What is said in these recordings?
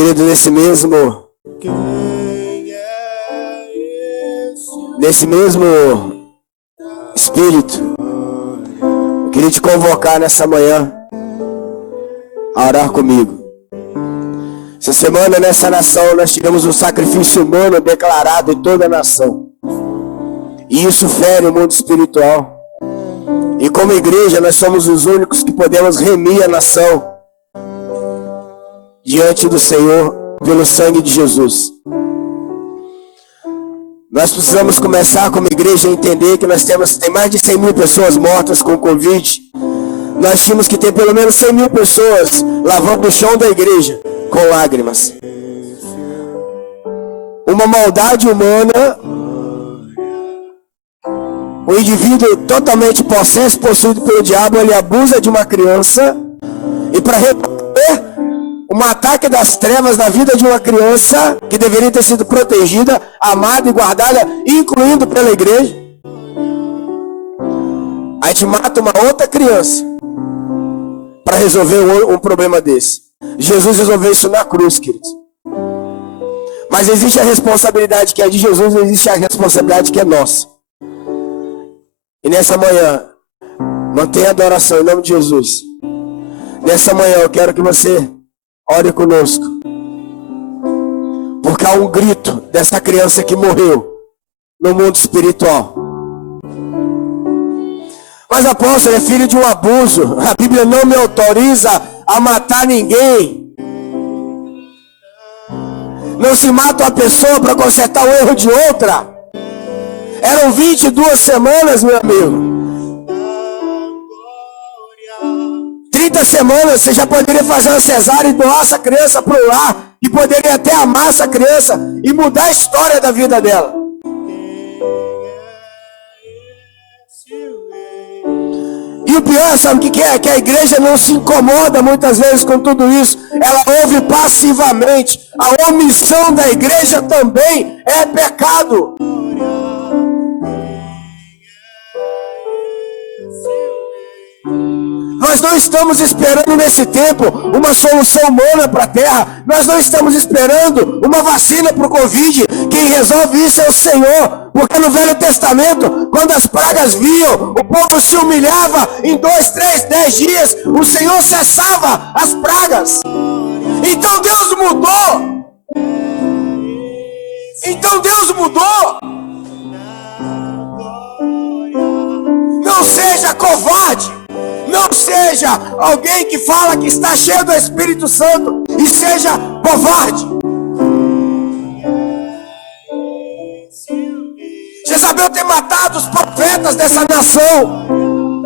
Querido, nesse mesmo espírito, eu queria te convocar nessa manhã a orar comigo. Essa semana, nessa nação, nós tivemos um sacrifício humano declarado em toda a nação. E isso fere o mundo espiritual. E como igreja, nós somos os únicos que podemos remir a nação diante do Senhor pelo sangue de Jesus. Nós precisamos começar como igreja a entender que tem mais de 100 mil pessoas mortas com Covid. Nós tínhamos que ter pelo menos 100 mil pessoas lavando o chão da igreja com lágrimas. Uma maldade humana, o indivíduo totalmente possuído pelo diabo, ele abusa de uma criança, e para resolver um ataque das trevas na vida de uma criança que deveria ter sido protegida, amada e guardada, incluindo pela igreja, a gente mata uma outra criança para resolver um problema desse. Jesus resolveu isso na cruz, queridos. Mas existe a responsabilidade que é de Jesus, existe a responsabilidade que é nossa. E nessa manhã, mantenha a adoração em nome de Jesus. Nessa manhã eu quero que você ore conosco, porque há um grito dessa criança que morreu no mundo espiritual. Mas apóstolo, é filho de um abuso. A Bíblia não me autoriza a matar ninguém. Não se mata uma pessoa para consertar o erro de outra. Eram 22 semanas, meu amigo. 30 semanas você já poderia fazer uma cesárea e doar essa criança para o lar. E poderia até amar essa criança e mudar a história da vida dela. E o pior, sabe o que é? Que a igreja não se incomoda muitas vezes com tudo isso. Ela ouve passivamente. A omissão da igreja também é pecado. Nós não estamos esperando nesse tempo uma solução humana para a terra. Nós não estamos esperando uma vacina para o Covid. Quem resolve isso é o Senhor. Porque no Velho Testamento, quando as pragas vinham, o povo se humilhava em 2, 3, 10 dias. O Senhor cessava as pragas. Então Deus mudou. Não seja covarde. Não seja alguém que fala que está cheio do Espírito Santo e seja covarde. Jezabel tem matado os profetas dessa nação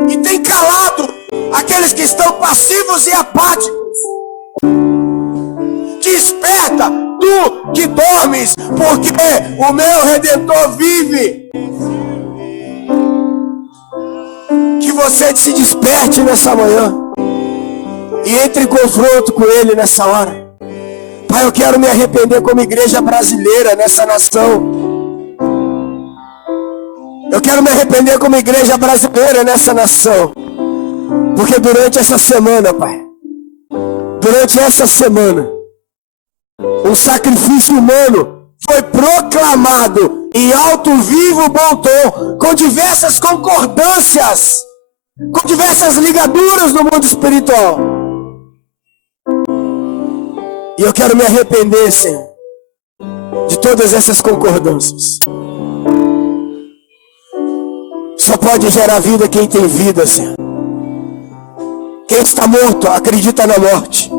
e tem calado aqueles que estão passivos e apáticos. Desperta, tu que dormes, porque o meu Redentor vive. Que você se desperte nessa manhã e entre em confronto com Ele nessa hora. Pai, eu quero me arrepender como igreja brasileira nessa nação. Eu quero me arrepender como igreja brasileira nessa nação. Porque durante essa semana, Pai, um sacrifício humano foi proclamado em alto, vivo, bom tom, com diversas concordâncias, com diversas ligaduras no mundo espiritual. E eu quero me arrepender, Senhor, de todas essas concordâncias. Só pode gerar vida quem tem vida, Senhor. Quem está morto acredita na morte,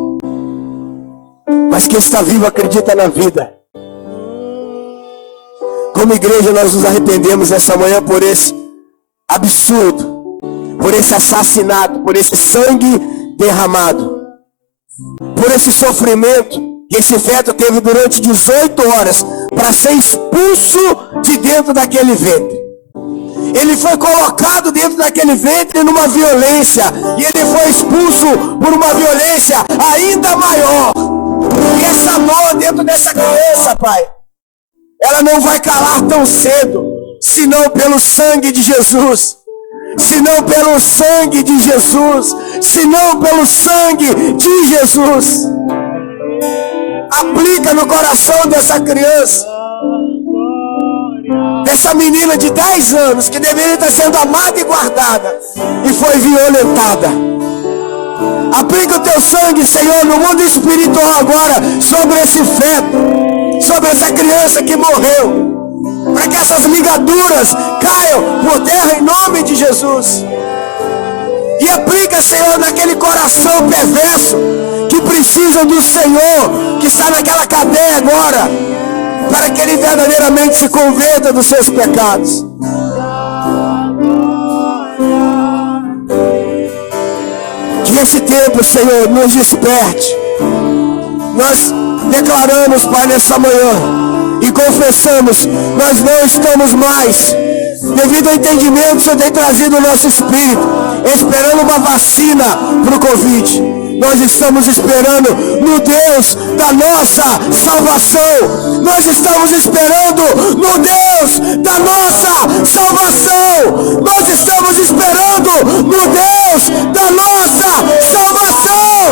mas quem está vivo acredita na vida. Como igreja nós nos arrependemos essa manhã por esse absurdo, por esse assassinato, por esse sangue derramado, por esse sofrimento que esse feto teve durante 18 horas para ser expulso de dentro daquele ventre. Ele foi colocado dentro daquele ventre numa violência, e ele foi expulso por uma violência ainda maior. E essa dor dentro dessa criança, Pai, ela não vai calar tão cedo, senão pelo sangue de Jesus. Senão pelo sangue de Jesus. Senão pelo sangue de Jesus. Aplica no coração dessa criança, dessa menina de 10 anos, que deveria estar sendo amada e guardada, e foi violentada. Aplica o teu sangue, Senhor, no mundo espiritual agora, sobre esse feto, sobre essa criança que morreu, para que essas ligaduras caiam por terra em nome de Jesus. E aplica, Senhor, naquele coração perverso que precisa do Senhor, que está naquela cadeia agora, para que ele verdadeiramente se converta dos seus pecados. Que esse tempo, Senhor, nos desperte. Nós declaramos, Pai, nessa manhã e confessamos, nós não estamos mais, devido ao entendimento que o Senhor tem trazido no nosso espírito, esperando uma vacina para o Covid. Nós estamos esperando no Deus da nossa salvação. Nós estamos esperando no Deus da nossa salvação. Nós estamos esperando no Deus da nossa salvação.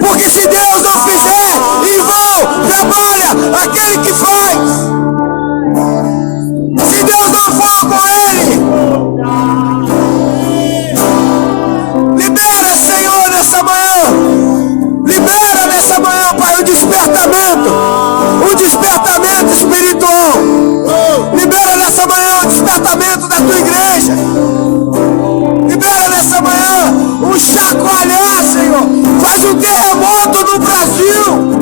Porque se Deus não fizer, em vão trabalha aquele que faz. Se Deus não for com ele, libera, Senhor, nessa manhã. Libera nessa manhã, Pai, o despertamento espiritual. Libera nessa manhã o despertamento da tua igreja. Libera nessa manhã um chacoalhar, Senhor. Faz um terremoto no Brasil.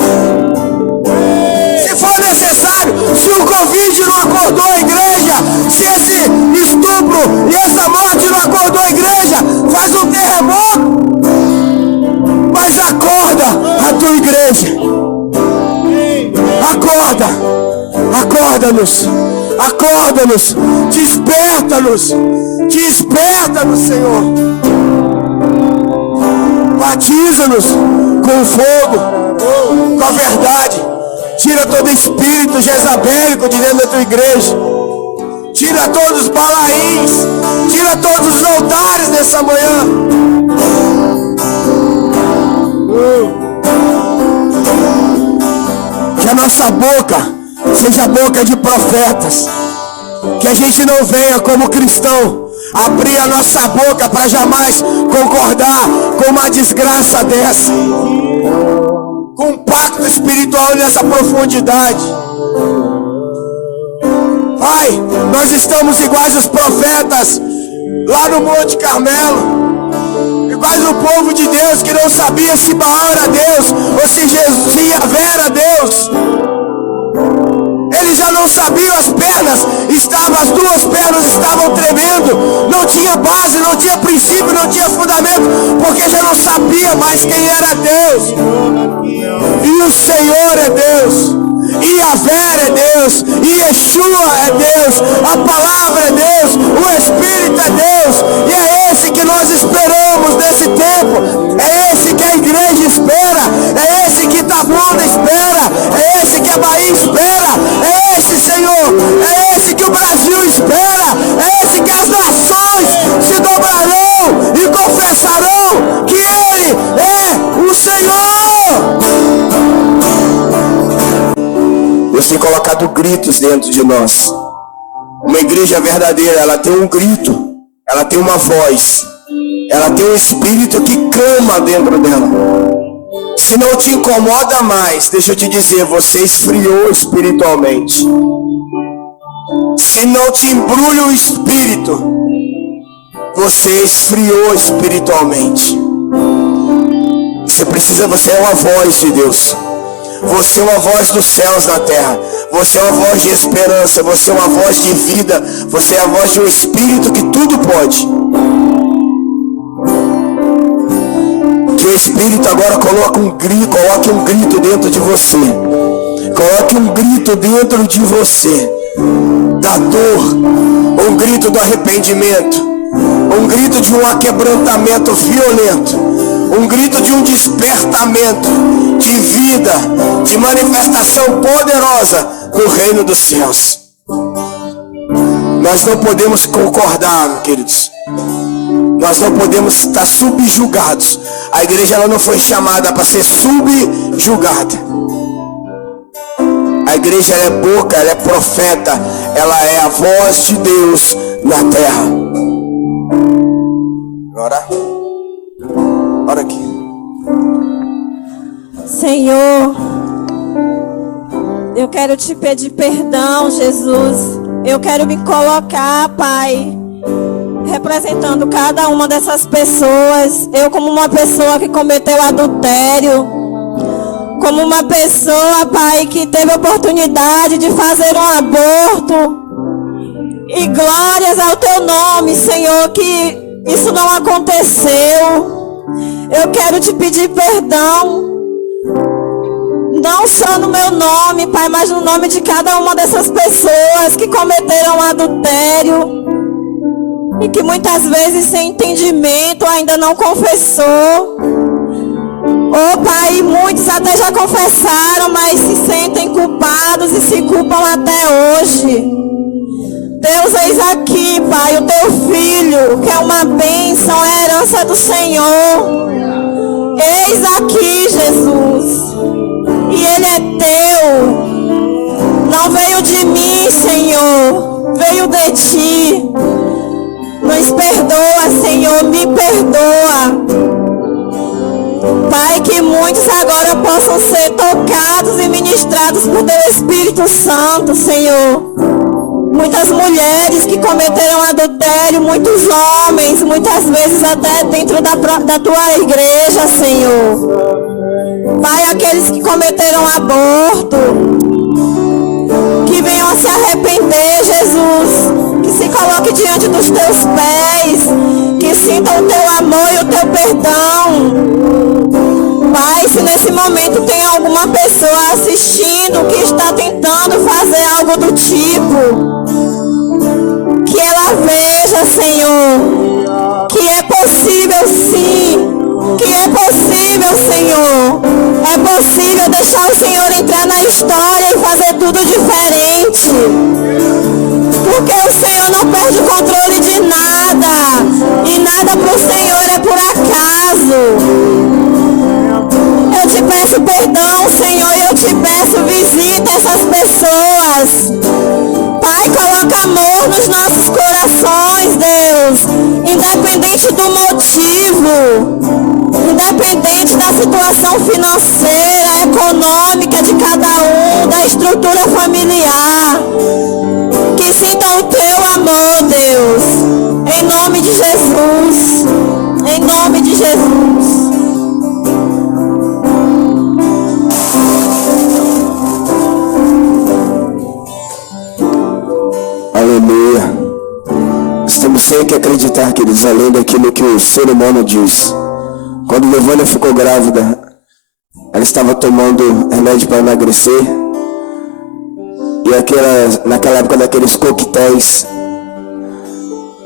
Se for necessário, se o Covid não acordou a igreja, se esse estupro e essa morte não acordou a igreja, faz um terremoto. Mas acorda a tua igreja. Acorda. Acorda-nos. Acorda-nos. Desperta-nos. Desperta-nos, Senhor. Batiza-nos com o fogo, com a verdade. Tira todo espírito jezabélico de dentro da tua igreja. Tira todos os balaíns. Tira todos os altares nessa manhã. Que a nossa boca seja boca de profetas. Que a gente não venha como cristão abrir a nossa boca para jamais concordar com uma desgraça dessa, com um pacto espiritual nessa profundidade. Pai, nós estamos iguais aos profetas lá no Monte Carmelo, iguais ao povo de Deus que não sabia se Baal era Deus ou se Yahvé era Deus. Eles já não sabiam, as duas pernas estavam tremendo, não tinha base, não tinha princípio, não tinha fundamento, porque já não sabia mais quem era Deus. E o Senhor é Deus, e Yahvé é Deus, e Yeshua é Deus, a palavra é Deus, o Espírito é Deus, e é esse que nós esperamos nesse tempo, é esse que a igreja espera, é esse que Itabuna espera, é esse que a Bahia espera, é esse, Senhor, é esse que o Brasil espera, é esse que as nações se dobrarão e confessarão que Ele é o Senhor. Deus tem colocado gritos dentro de nós. Uma igreja verdadeira, ela tem um grito, ela tem uma voz, ela tem um espírito que clama dentro dela. Se não te incomoda mais, deixa eu te dizer, você esfriou espiritualmente. Se não te embrulha o espírito, você esfriou espiritualmente. Você é uma voz de Deus. Você é uma voz dos céus na terra. Você é uma voz de esperança. Você é uma voz de vida. Você é a voz de um espírito que tudo pode. Que o Espírito agora coloque um grito dentro de você. Coloque um grito dentro de você. Da dor. Um grito do arrependimento. Um grito de um aquebrantamento violento. Um grito de um despertamento de vida, de manifestação poderosa no reino dos céus. Nós não podemos concordar, queridos. Nós não podemos estar subjugados. A igreja ela não foi chamada para ser subjugada. A igreja ela é boca, ela é profeta, ela é a voz de Deus na terra. Agora, ora aqui. Senhor, eu quero te pedir perdão, Jesus. Eu quero me colocar, Pai, representando cada uma dessas pessoas. Eu como uma pessoa que cometeu adultério, como uma pessoa, Pai, que teve a oportunidade de fazer um aborto. E glórias ao teu nome, Senhor, que isso não aconteceu. Eu quero te pedir perdão, não só no meu nome, Pai, mas no nome de cada uma dessas pessoas que cometeram adultério e que muitas vezes sem entendimento ainda não confessou. Oh, Pai, muitos até já confessaram, mas se sentem culpados e se culpam até hoje. Deus, eis aqui, Pai, o teu filho, que é uma bênção, é a herança do Senhor. Eis aqui, Jesus. E ele é teu. Não veio de mim, Senhor. Veio de ti. Nos perdoa, Senhor. Me perdoa. Pai, que muitos agora possam ser tocados e ministrados por teu Espírito Santo, Senhor. Muitas mulheres que cometeram adultério, muitos homens, muitas vezes até dentro da tua igreja, Senhor. Pai, aqueles que cometeram aborto, que venham a se arrepender, Jesus, que se coloque diante dos teus pés, que sintam o teu amor e o teu perdão. Pai, se nesse momento tem alguma pessoa assistindo que está tentando fazer algo do tipo, que ela veja, Senhor, que é possível sim, que é possível, Senhor. É possível deixar o Senhor entrar na história e fazer tudo diferente. Porque o Senhor não perde o controle de nada. E nada para o Senhor é por acaso. Eu te peço perdão, Senhor, e eu te peço visita essas pessoas. Pai, coloca amor nos nossos corações, Deus. Independente do motivo. Independente da situação financeira, econômica de cada um, da estrutura familiar. Que sintam o teu amor, Deus. Em nome de Jesus. Em nome de Jesus. Aleluia. Nós temos sempre que acreditar, queridos, além daquilo que o ser humano diz. Quando Levânia ficou grávida, ela estava tomando remédio para emagrecer. E naquela época daqueles coquetéis,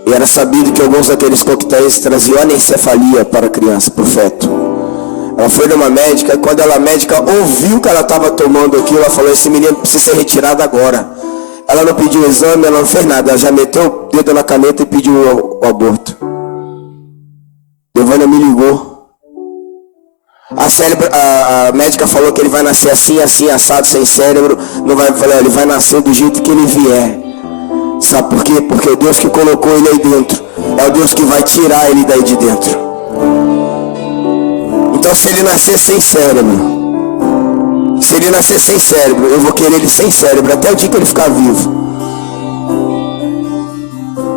e era sabido que alguns daqueles coquetéis traziam anencefalia para a criança, para o feto. Ela foi numa médica, e quando a médica ouviu que ela estava tomando aquilo, ela falou: esse menino precisa ser retirado agora. Ela não pediu o exame, ela não fez nada, ela já meteu o dedo na caneta e pediu o aborto. Levânia me ligou. A médica falou que ele vai nascer assim, assim, assado, sem cérebro. Não vai falar, ele vai nascer do jeito que ele vier. Sabe por quê? Porque é Deus que colocou ele aí dentro. É o Deus que vai tirar ele daí de dentro. Então se ele nascer sem cérebro, eu vou querer ele sem cérebro até o dia que ele ficar vivo.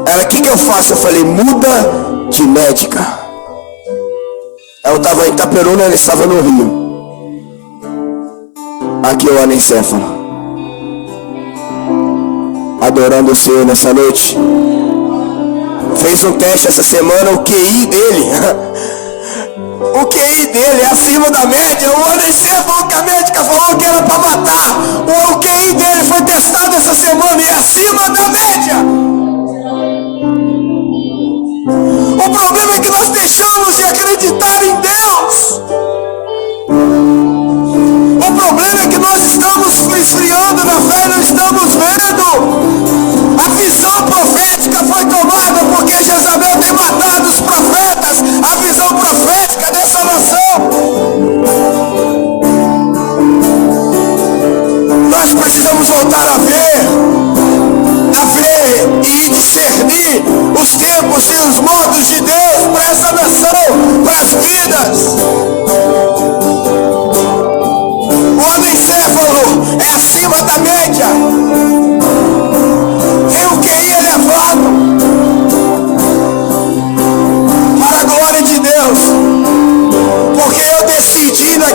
Ela, o que eu faço? Eu falei: muda de médica. Eu estava em Itaperuna, ele estava no Rio. Aqui é o anencéfalo. Adorando o Senhor nessa noite. Fez um teste essa semana, o QI dele. O QI dele é acima da média. O anencéfalo que a médica falou que era para matar. O QI dele foi testado essa semana e é acima da média. O problema é que nós deixamos de acreditar em Deus. O problema é que nós estamos esfriando na fé, não estamos vendo. A visão profética foi tomada porque Jezabel tem matado os profetas.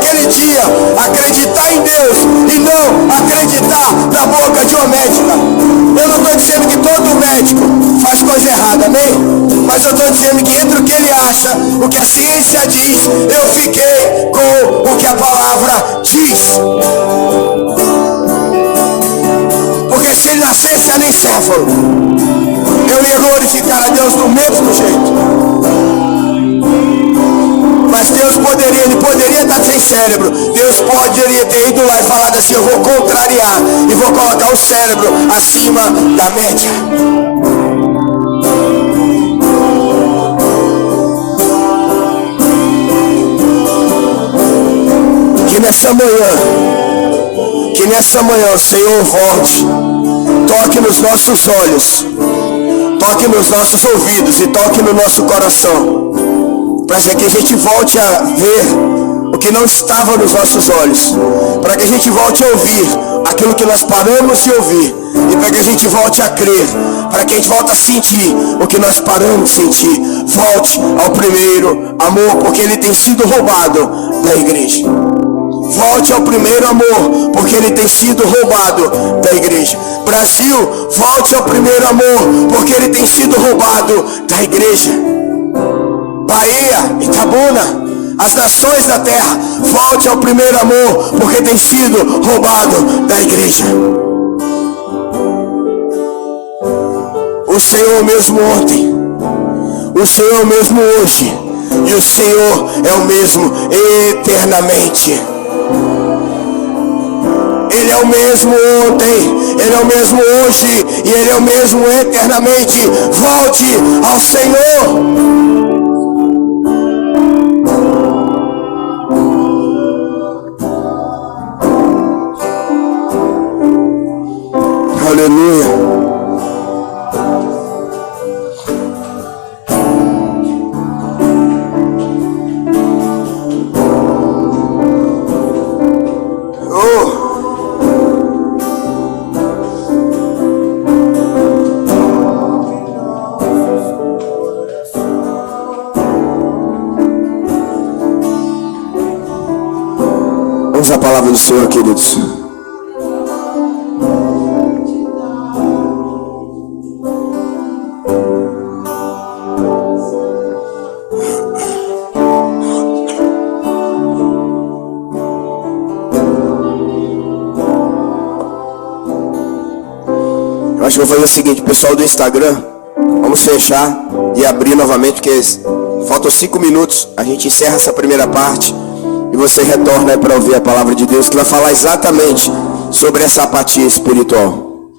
naquele dia acreditar em Deus e não acreditar na boca de uma médica. Eu não estou dizendo que todo médico faz coisa errada, amém? Mas eu estou dizendo que entre o que ele acha, o que a ciência diz, eu fiquei com o que a palavra diz. Porque se ele nascesse anencéfalo, eu ia glorificar a Deus do mesmo jeito. Mas Deus ele poderia estar sem cérebro. Deus poderia ter ido lá e falado assim: eu vou contrariar e vou colocar o cérebro acima da média. Que nessa manhã o Senhor volte, toque nos nossos olhos, toque nos nossos ouvidos e toque no nosso coração, para que a gente volte a ver o que não estava nos nossos olhos, para que a gente volte a ouvir aquilo que nós paramos de ouvir, e para que a gente volte a crer, para que a gente volte a sentir o que nós paramos de sentir. Volte ao primeiro amor, porque ele tem sido roubado da igreja. Volte ao primeiro amor, porque ele tem sido roubado da igreja. Brasil, volte ao primeiro amor, porque ele tem sido roubado da igreja. Bahia, Itabuna, as nações da terra, volte ao primeiro amor, porque tem sido roubado da igreja. O Senhor mesmo ontem, o Senhor mesmo hoje, e o Senhor é o mesmo eternamente. Ele é o mesmo ontem, ele é o mesmo hoje, e ele é o mesmo eternamente. Volte ao Senhor. Aleluia. Vamos à palavra do Senhor, queridos. Eu acho que eu vou fazer o seguinte, pessoal do Instagram, vamos fechar e abrir novamente, porque faltam 5 minutos, a gente encerra essa primeira parte e você retorna para ouvir a palavra de Deus, que vai falar exatamente sobre essa apatia espiritual.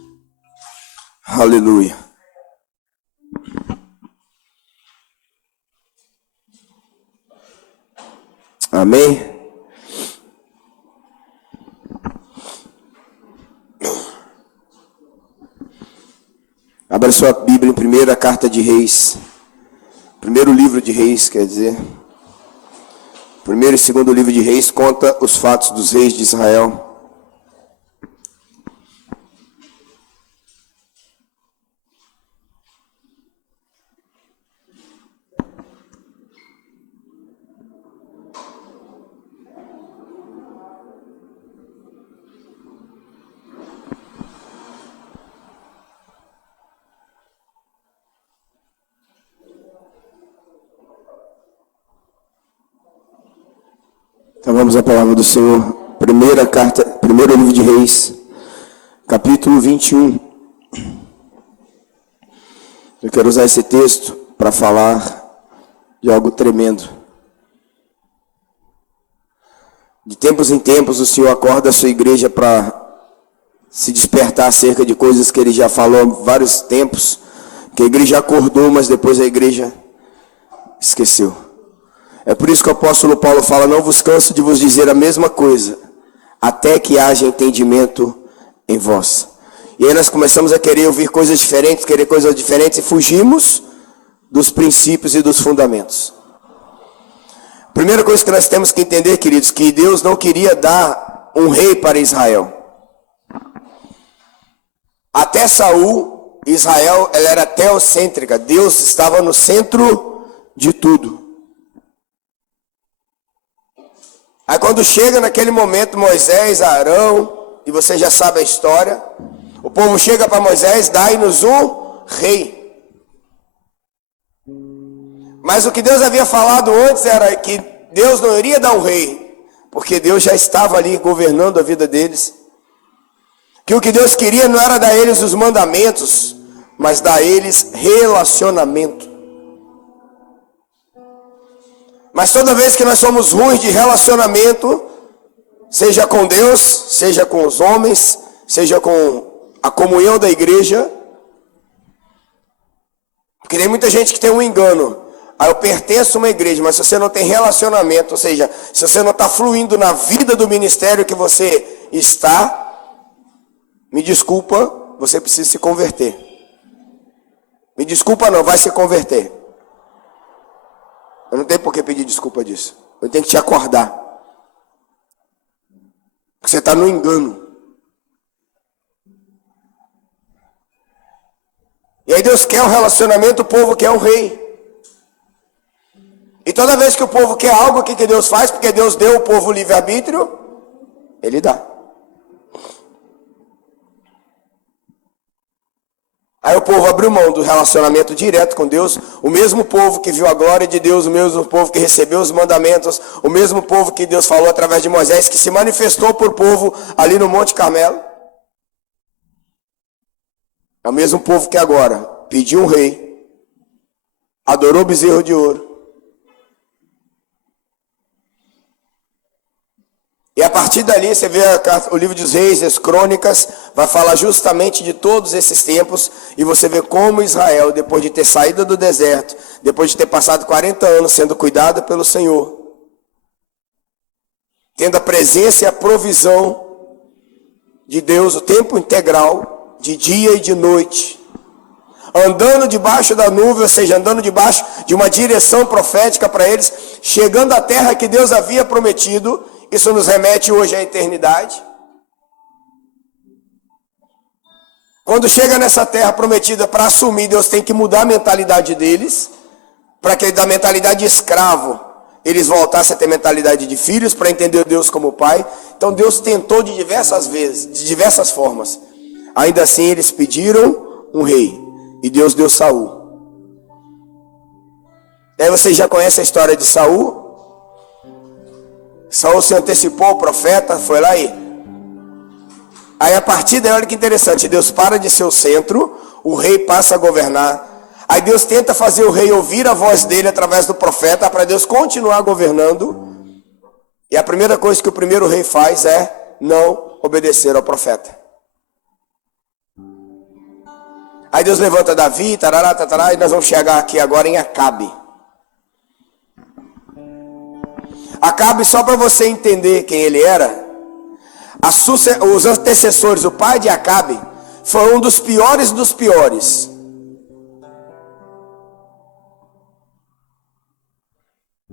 Aleluia. Amém. Abra sua Bíblia em primeira carta de Reis. Primeiro livro de Reis, quer dizer. Primeiro e segundo livro de Reis conta os fatos dos reis de Israel. Então vamos à palavra do Senhor. Primeiro livro de Reis, capítulo 21. Eu quero usar esse texto para falar de algo tremendo. De tempos em tempos o Senhor acorda a sua igreja para se despertar acerca de coisas que Ele já falou há vários tempos, que a igreja acordou, mas depois a igreja esqueceu. É por isso que o apóstolo Paulo fala: não vos canso de vos dizer a mesma coisa, até que haja entendimento em vós. E aí nós começamos a querer ouvir coisas diferentes, e fugimos dos princípios e dos fundamentos. Primeira coisa que nós temos que entender, queridos, que Deus não queria dar um rei para Israel. Até Saul, Israel, ela era teocêntrica. Deus estava no centro de tudo. Aí quando chega naquele momento Moisés, Arão, e você já sabe a história, o povo chega para Moisés, dai-nos um rei. Mas o que Deus havia falado antes era que Deus não iria dar um rei, porque Deus já estava ali governando a vida deles. Que o que Deus queria não era dar a eles os mandamentos, mas dar a eles relacionamento. Mas toda vez que nós somos ruins de relacionamento, seja com Deus, seja com os homens, seja com a comunhão da igreja, porque tem muita gente que tem um engano. Aí eu pertenço a uma igreja, mas se você não tem relacionamento, ou seja, se você não está fluindo na vida do ministério que você está, me desculpa, você precisa se converter. Me desculpa não, vai se converter. Eu não tenho por que pedir desculpa disso. Eu tenho que te acordar. Porque você está no engano. E aí Deus quer um relacionamento, o povo quer um rei. E toda vez que o povo quer algo, o que Deus faz? Porque Deus deu ao povo livre-arbítrio, Ele dá. Aí o povo abriu mão do relacionamento direto com Deus. O mesmo povo que viu a glória de Deus, o mesmo povo que recebeu os mandamentos, o mesmo povo que Deus falou através de Moisés, que se manifestou por povo ali no Monte Carmelo. É o mesmo povo que agora pediu um rei, adorou o bezerro de ouro. E a partir dali, você vê o livro dos Reis, as Crônicas, vai falar justamente de todos esses tempos, e você vê como Israel, depois de ter saído do deserto, depois de ter passado 40 anos sendo cuidado pelo Senhor, tendo a presença e a provisão de Deus, o tempo integral, de dia e de noite, andando debaixo da nuvem, ou seja, andando debaixo de uma direção profética para eles, chegando à terra que Deus havia prometido. Isso nos remete hoje à eternidade. Quando chega nessa terra prometida para assumir, Deus tem que mudar a mentalidade deles, para que da mentalidade de escravo, eles voltassem a ter mentalidade de filhos, para entender Deus como Pai. Então Deus tentou de diversas vezes, de diversas formas. Ainda assim eles pediram um rei, e Deus deu Saul. Aí vocês já conhecem a história de Saul. Saul se antecipou ao profeta, foi lá e... Aí a partir daí, olha que interessante, Deus para de ser o centro, o rei passa a governar. Aí Deus tenta fazer o rei ouvir a voz dele através do profeta, para Deus continuar governando. E a primeira coisa que o primeiro rei faz é não obedecer ao profeta. Aí Deus levanta Davi, tarará, tarará, e nós vamos chegar aqui agora em Acabe. Acabe, só para você entender quem ele era, os antecessores, o pai de Acabe, foi um dos piores.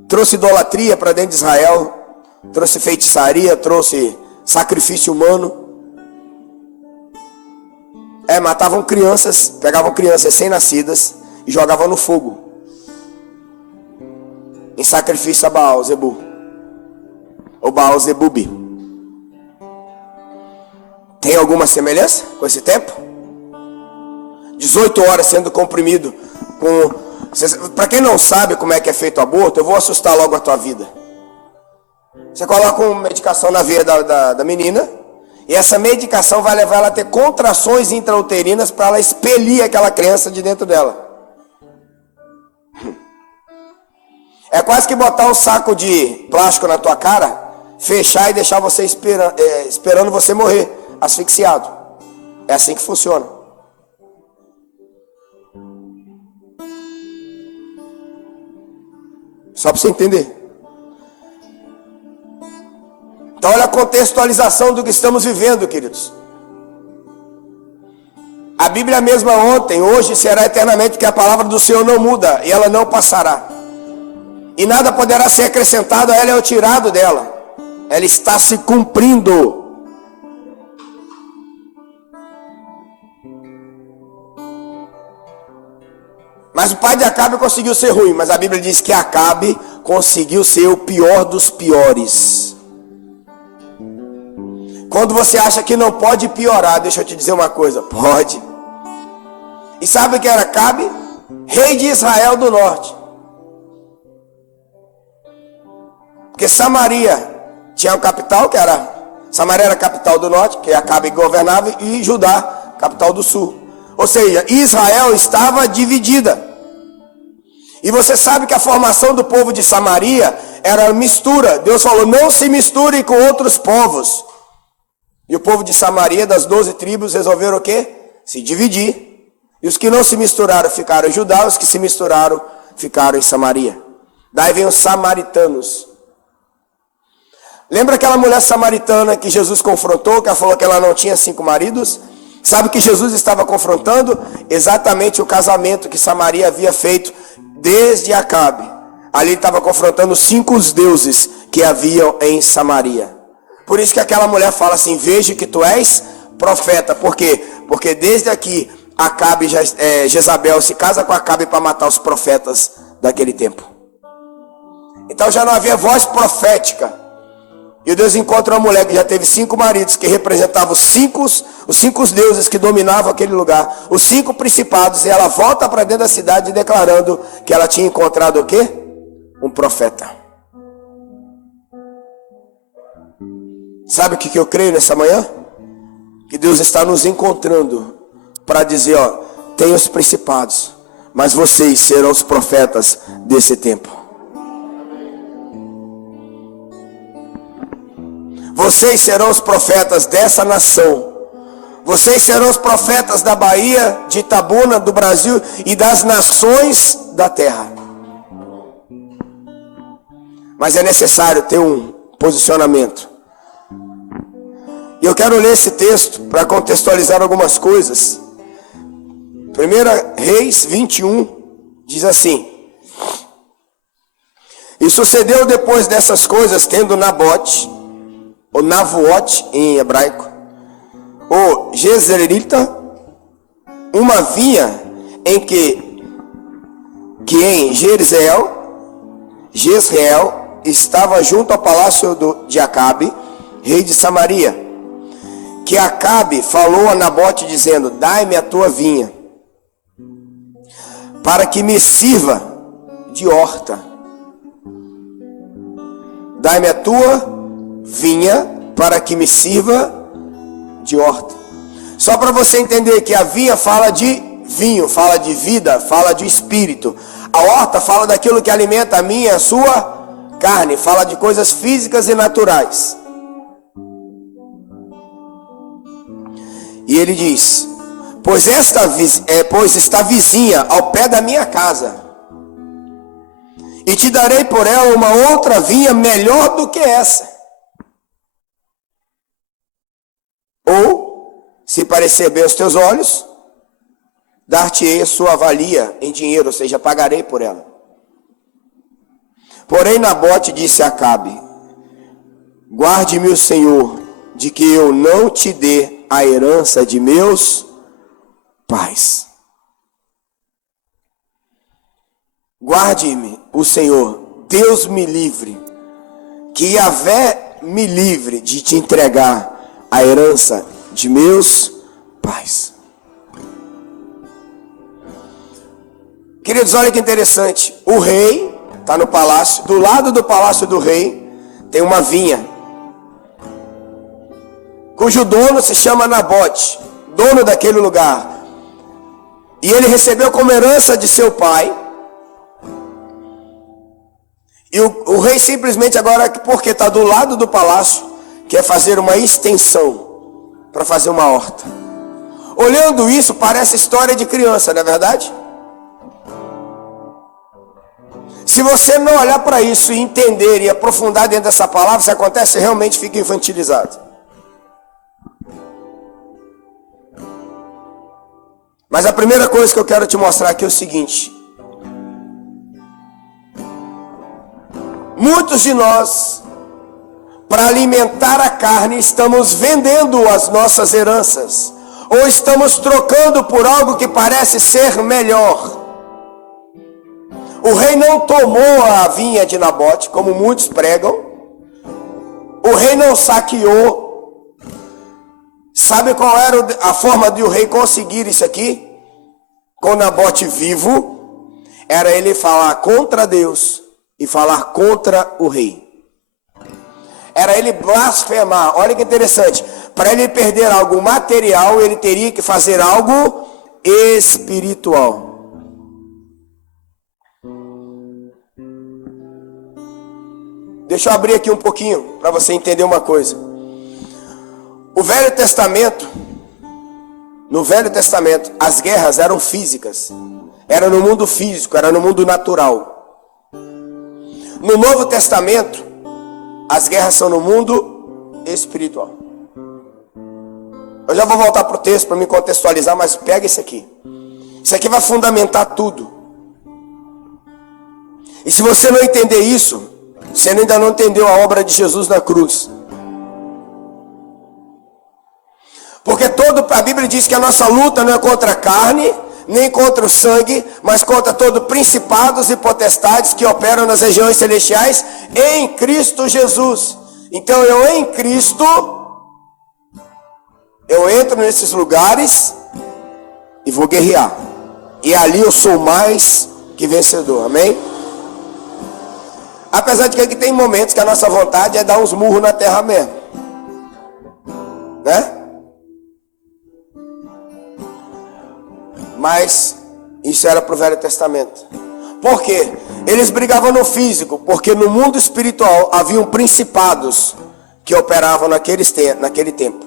Trouxe idolatria para dentro de Israel, trouxe feitiçaria, trouxe sacrifício humano. Matavam crianças, pegavam crianças recém-nascidas e jogavam no fogo, em sacrifício a Baal, Zebu. Ou Baal Zebubi. Tem alguma semelhança com esse tempo? 18 horas sendo comprimido. Para quem não sabe como é que é feito o aborto, eu vou assustar logo a tua vida. Você coloca uma medicação na veia da menina, e essa medicação vai levar ela a ter contrações intrauterinas para ela expelir aquela criança de dentro dela. É quase que botar um saco de plástico na tua cara, fechar e deixar você esperando você morrer, asfixiado. É assim que funciona. Só para você entender. Então olha a contextualização do que estamos vivendo, queridos. A Bíblia mesma ontem, hoje será eternamente, porque a palavra do Senhor não muda e ela não passará. E nada poderá ser acrescentado a ela ou tirado dela. Ela está se cumprindo. Mas o pai de Acabe conseguiu ser ruim. Mas a Bíblia diz que Acabe conseguiu ser o pior dos piores. Quando você acha que não pode piorar, deixa eu te dizer uma coisa, pode. E sabe o que era Acabe? Rei de Israel do norte. Porque Samaria tinha uma capital, que era... Samaria era a capital do norte, que Acabe governava, e Judá, capital do sul. Ou seja, Israel estava dividida. E você sabe que a formação do povo de Samaria era mistura. Deus falou, não se misture com outros povos. E o povo de Samaria, das 12 tribos, resolveram o quê? Se dividir. E os que não se misturaram ficaram em Judá, os que se misturaram ficaram em Samaria. Daí vem os samaritanos. Lembra aquela mulher samaritana que Jesus confrontou, que ela falou que ela não tinha 5 maridos? Sabe que Jesus estava confrontando? Exatamente o casamento que Samaria havia feito desde Acabe. Ali ele estava confrontando os 5 deuses que haviam em Samaria. Por isso que aquela mulher fala assim, vejo que tu és profeta. Por quê? Porque desde aqui, Acabe, Jezabel se casa com Acabe para matar os profetas daquele tempo. Então já não havia voz profética. E Deus encontra uma mulher que já teve 5 maridos, que representavam os cinco deuses que dominavam aquele lugar, os 5 principados, e ela volta para dentro da cidade declarando que ela tinha encontrado o quê? Um profeta. Sabe o que eu creio nessa manhã? Que Deus está nos encontrando para dizer, ó, tem os principados, mas vocês serão os profetas desse tempo. Vocês serão os profetas dessa nação. Vocês serão os profetas da Bahia, de Itabuna, do Brasil e das nações da terra. Mas é necessário ter um posicionamento. E eu quero ler esse texto para contextualizar algumas coisas. 1 Reis 21 diz assim: E sucedeu depois dessas coisas, tendo Nabote, ou Navuote em hebraico, ou Jezreelita, uma vinha em que em Jezreel estava junto ao palácio de Acabe, rei de Samaria, que Acabe falou a Nabote dizendo, dai-me a tua vinha, para que me sirva de horta. Dai-me a tua vinha para que me sirva de horta. Só para você entender que a vinha fala de vinho, fala de vida, fala de espírito. A horta fala daquilo que alimenta a minha e a sua carne, fala de coisas físicas e naturais. E ele diz, pois está vizinha ao pé da minha casa, e te darei por ela uma outra vinha melhor do que essa. Ou, se parecer bem aos teus olhos, dar-te-ei a sua valia em dinheiro, ou seja, pagarei por ela. Porém Nabote disse a Acabe, guarde-me o Senhor, de que eu não te dê a herança de meus pais. Guarde-me o Senhor, Deus me livre, que Yahvé me livre de te entregar a herança de meus pais. Queridos, olha que interessante. O rei está no palácio. Do lado do palácio do rei tem uma vinha, cujo dono se chama Nabote, dono daquele lugar. E ele recebeu como herança de seu pai. E o rei simplesmente agora, porque está do lado do palácio, quer fazer uma extensão para fazer uma horta. Olhando isso, parece história de criança, não é verdade? Se você não olhar para isso e entender e aprofundar dentro dessa palavra, se acontece, realmente fica infantilizado. Mas a primeira coisa que eu quero te mostrar aqui é o seguinte. Muitos de nós, para alimentar a carne, estamos vendendo as nossas heranças, ou estamos trocando por algo que parece ser melhor. O rei não tomou a vinha de Nabote, como muitos pregam. O rei não saqueou. Sabe qual era a forma de o rei conseguir isso aqui? Com Nabote vivo, era ele falar contra Deus e falar contra o rei. Era ele blasfemar. Olha que interessante. Para ele perder algo material, ele teria que fazer algo espiritual. Deixa eu abrir aqui um pouquinho para você entender uma coisa. O Velho Testamento, no Velho Testamento, as guerras eram físicas. Era no mundo físico, era no mundo natural. No Novo Testamento, as guerras são no mundo espiritual. Eu já vou voltar para o texto para me contextualizar, mas pega isso aqui. Isso aqui vai fundamentar tudo. E se você não entender isso, você ainda não entendeu a obra de Jesus na cruz. Porque a Bíblia diz que a nossa luta não é contra a carne, nem contra o sangue, mas contra todos principados e potestades que operam nas regiões celestiais em Cristo Jesus. Então eu em Cristo, eu entro nesses lugares e vou guerrear. E ali eu sou mais que vencedor, amém? Apesar de que aqui tem momentos que a nossa vontade é dar uns murros na terra mesmo, né? Mas isso era para o Velho Testamento. Por quê? Eles brigavam no físico, porque no mundo espiritual haviam principados que operavam naquele tempo.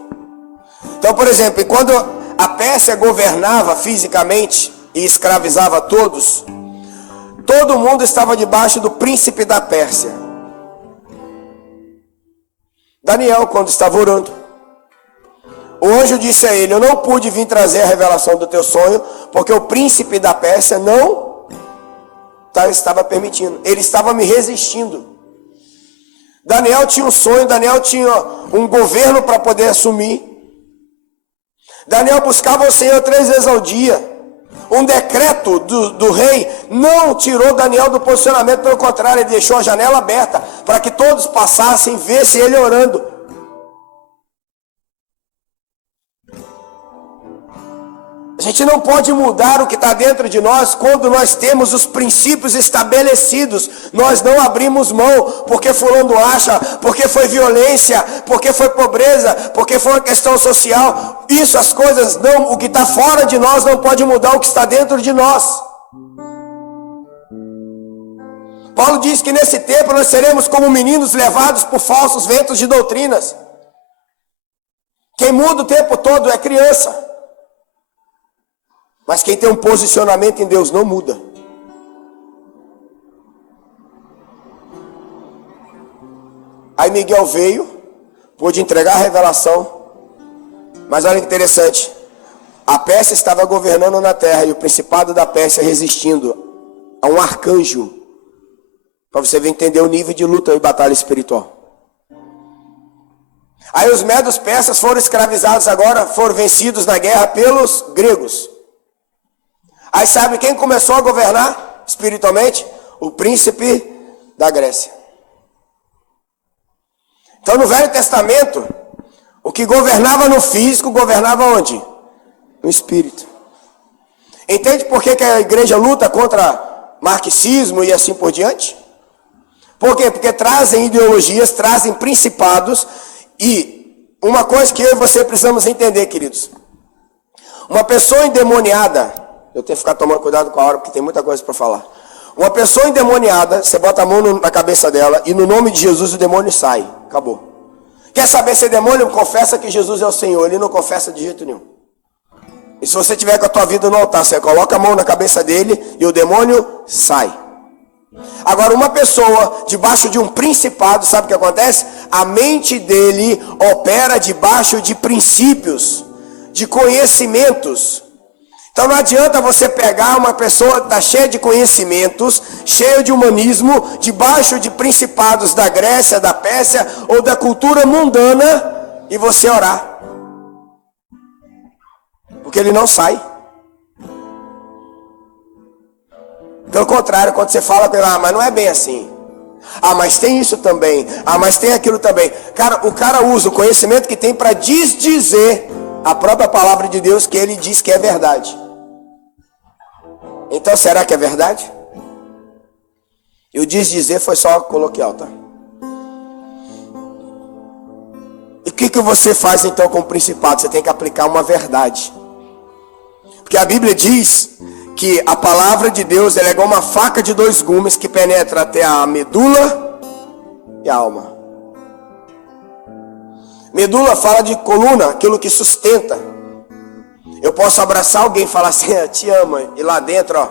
Então, por exemplo, quando a Pérsia governava fisicamente e escravizava todos, todo mundo estava debaixo do príncipe da Pérsia. Daniel, quando estava orando, o anjo disse a ele: eu não pude vir trazer a revelação do teu sonho, porque o príncipe da Pérsia não estava permitindo. Ele estava me resistindo. Daniel tinha um sonho, Daniel tinha um governo para poder assumir. Daniel buscava o Senhor 3 vezes ao dia. Um decreto do rei não tirou Daniel do posicionamento, pelo contrário, ele deixou a janela aberta para que todos passassem e vissem ele orando. A gente não pode mudar o que está dentro de nós quando nós temos os princípios estabelecidos. Nós não abrimos mão porque fulano acha, porque foi violência, porque foi pobreza, porque foi uma questão social. Isso, as coisas não, o que está fora de nós não pode mudar o que está dentro de nós. Paulo diz que nesse tempo nós seremos como meninos levados por falsos ventos de doutrinas. Quem muda o tempo todo é criança. Mas quem tem um posicionamento em Deus não muda. Aí Miguel veio, pôde entregar a revelação. Mas olha que interessante. A Pérsia estava governando na terra e o principado da Pérsia resistindo a um arcanjo. Para você ver entender o nível de luta e batalha espiritual. Aí os medos persas foram escravizados agora, foram vencidos na guerra pelos gregos. Aí sabe quem começou a governar espiritualmente? O príncipe da Grécia. Então no Velho Testamento, o que governava no físico, governava onde? No espírito. Entende por que a igreja luta contra marxismo e assim por diante? Por quê? Porque trazem ideologias, trazem principados. E uma coisa que eu e você precisamos entender, queridos. Uma pessoa endemoniada, eu tenho que ficar tomando cuidado com a hora, porque tem muita coisa para falar. Uma pessoa endemoniada, você bota a mão na cabeça dela e no nome de Jesus o demônio sai. Acabou. Quer saber se é demônio? Confessa que Jesus é o Senhor. Ele não confessa de jeito nenhum. E se você tiver com a tua vida no altar, você coloca a mão na cabeça dele e o demônio sai. Agora, uma pessoa debaixo de um principado, sabe o que acontece? A mente dele opera debaixo de princípios, de conhecimentos. Então não adianta você pegar uma pessoa que está cheia de conhecimentos, cheia de humanismo, debaixo de principados da Grécia, da Pérsia ou da cultura mundana e você orar. Porque ele não sai. Pelo contrário, quando você fala com ele, mas não é bem assim. Ah, mas tem isso também. Ah, mas tem aquilo também. Cara, o cara usa o conhecimento que tem para desdizer a própria palavra de Deus que ele diz que é verdade. Então será que é verdade? E o desdizer foi só coloquial, tá? E o que você faz então com o principado? Você tem que aplicar uma verdade. Porque a Bíblia diz que a palavra de Deus ela é igual uma faca de 2 gumes que penetra até a medula e a alma. Medula fala de coluna, aquilo que sustenta. Eu posso abraçar alguém e falar assim, te amo, e lá dentro, ó,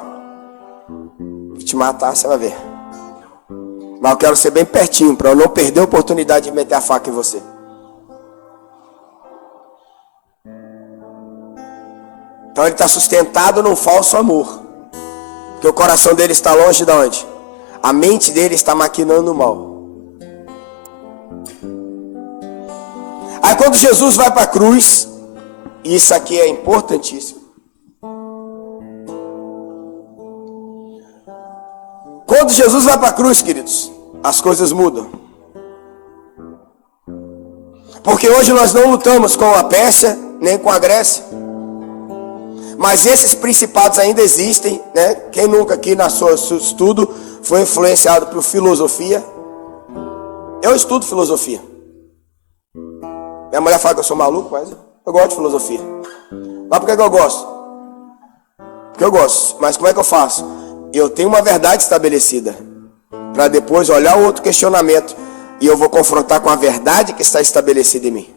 vou te matar, você vai ver. Mas eu quero ser bem pertinho, para eu não perder a oportunidade de meter a faca em você. Então ele está sustentado num falso amor. Porque o coração dele está longe de onde? A mente dele está maquinando o mal. Aí quando Jesus vai para a cruz, e isso aqui é importantíssimo. Quando Jesus vai para a cruz, queridos, as coisas mudam. Porque hoje nós não lutamos com a Pérsia, nem com a Grécia. Mas esses principados ainda existem, né? Quem nunca aqui na seu estudo foi influenciado por filosofia? Eu estudo filosofia. Minha mulher fala que eu sou maluco, mas eu gosto de filosofia. Mas por que eu gosto? Porque eu gosto. Mas como é que eu faço? Eu tenho uma verdade estabelecida. Para depois olhar o outro questionamento. E eu vou confrontar com a verdade que está estabelecida em mim.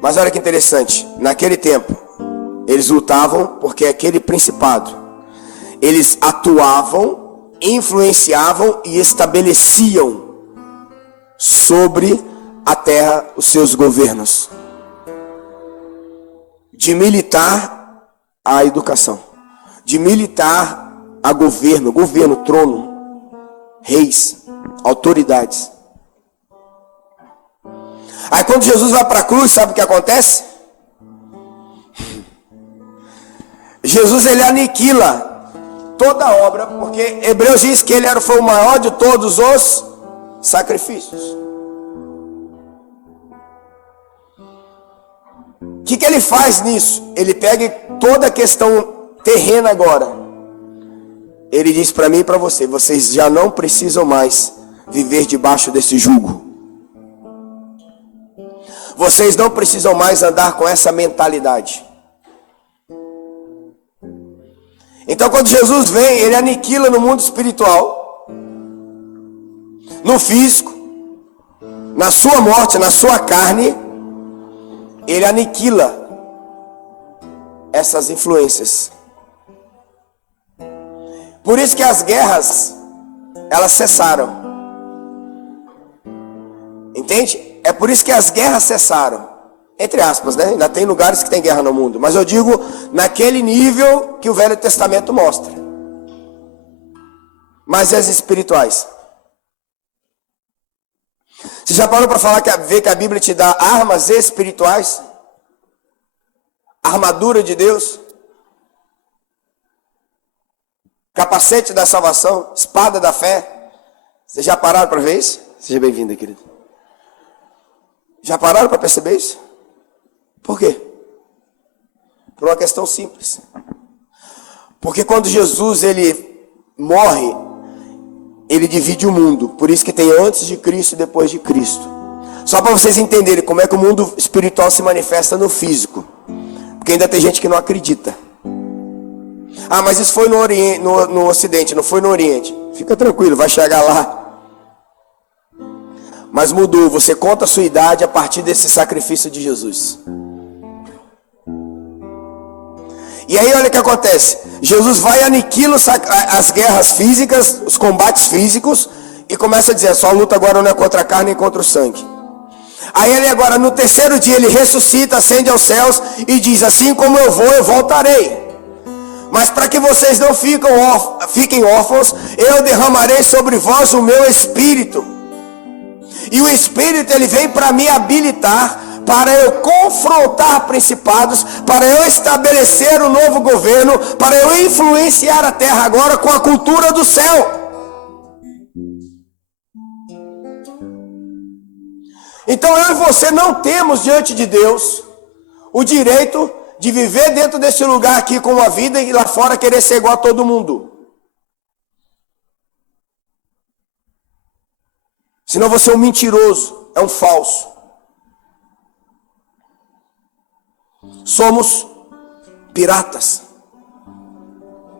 Mas olha que interessante. Naquele tempo, eles lutavam porque aquele principado, eles atuavam, influenciavam e estabeleciam sobre a terra os seus governos. De militar a educação. De militar a governo, trono, reis, autoridades. Aí quando Jesus vai para a cruz, sabe o que acontece? Jesus ele aniquila toda a obra, porque Hebreus diz que ele foi o maior de todos os sacrifícios. O que ele faz nisso? Ele pega toda a questão terrena agora. Ele diz para mim e para você, vocês já não precisam mais viver debaixo desse jugo. Vocês não precisam mais andar com essa mentalidade. Então quando Jesus vem, ele aniquila no mundo espiritual, no físico, na sua morte, na sua carne, ele aniquila essas influências. Por isso que as guerras, elas cessaram. Entende? É por isso que as guerras cessaram. Entre aspas, né? Ainda tem lugares que tem guerra no mundo. Mas eu digo naquele nível que o Velho Testamento mostra. Mas as espirituais. Você já parou para ver que a Bíblia te dá armas espirituais? Armadura de Deus? Capacete da salvação? Espada da fé? Vocês já pararam para ver isso? Seja bem-vindo, querido. Já pararam para perceber isso? Por quê? Por uma questão simples. Porque quando Jesus ele morre, ele divide o mundo. Por isso que tem antes de Cristo e depois de Cristo. Só para vocês entenderem como é que o mundo espiritual se manifesta no físico. Porque ainda tem gente que não acredita. Ah, mas isso foi no Ocidente, não foi no Oriente. Fica tranquilo, vai chegar lá. Mas mudou, você conta a sua idade a partir desse sacrifício de Jesus. E aí olha o que acontece. Jesus vai e aniquila as guerras físicas, os combates físicos, e começa a dizer, sua luta agora não é contra a carne nem contra o sangue. Aí ele agora no terceiro dia ele ressuscita, ascende aos céus e diz, assim como eu vou, eu voltarei. Mas para que vocês não fiquem órfãos, eu derramarei sobre vós o meu Espírito. E o Espírito ele vem para me habilitar, para eu confrontar principados, para eu estabelecer um novo governo, para eu influenciar a terra agora com a cultura do céu. Então eu e você não temos diante de Deus o direito de viver dentro desse lugar aqui com uma vida e lá fora querer ser igual a todo mundo. Senão você é um mentiroso, é um falso. Somos piratas,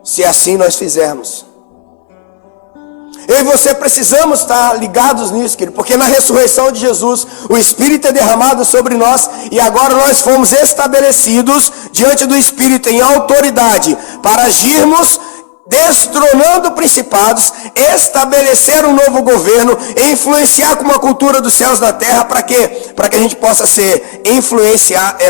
se assim nós fizermos. Eu e você precisamos estar ligados nisso, querido, porque na ressurreição de Jesus, o Espírito é derramado sobre nós e agora nós fomos estabelecidos diante do Espírito em autoridade para agirmos destronando principados, estabelecer um novo governo, influenciar com uma cultura dos céus na terra, para quê? Para que a gente possa ser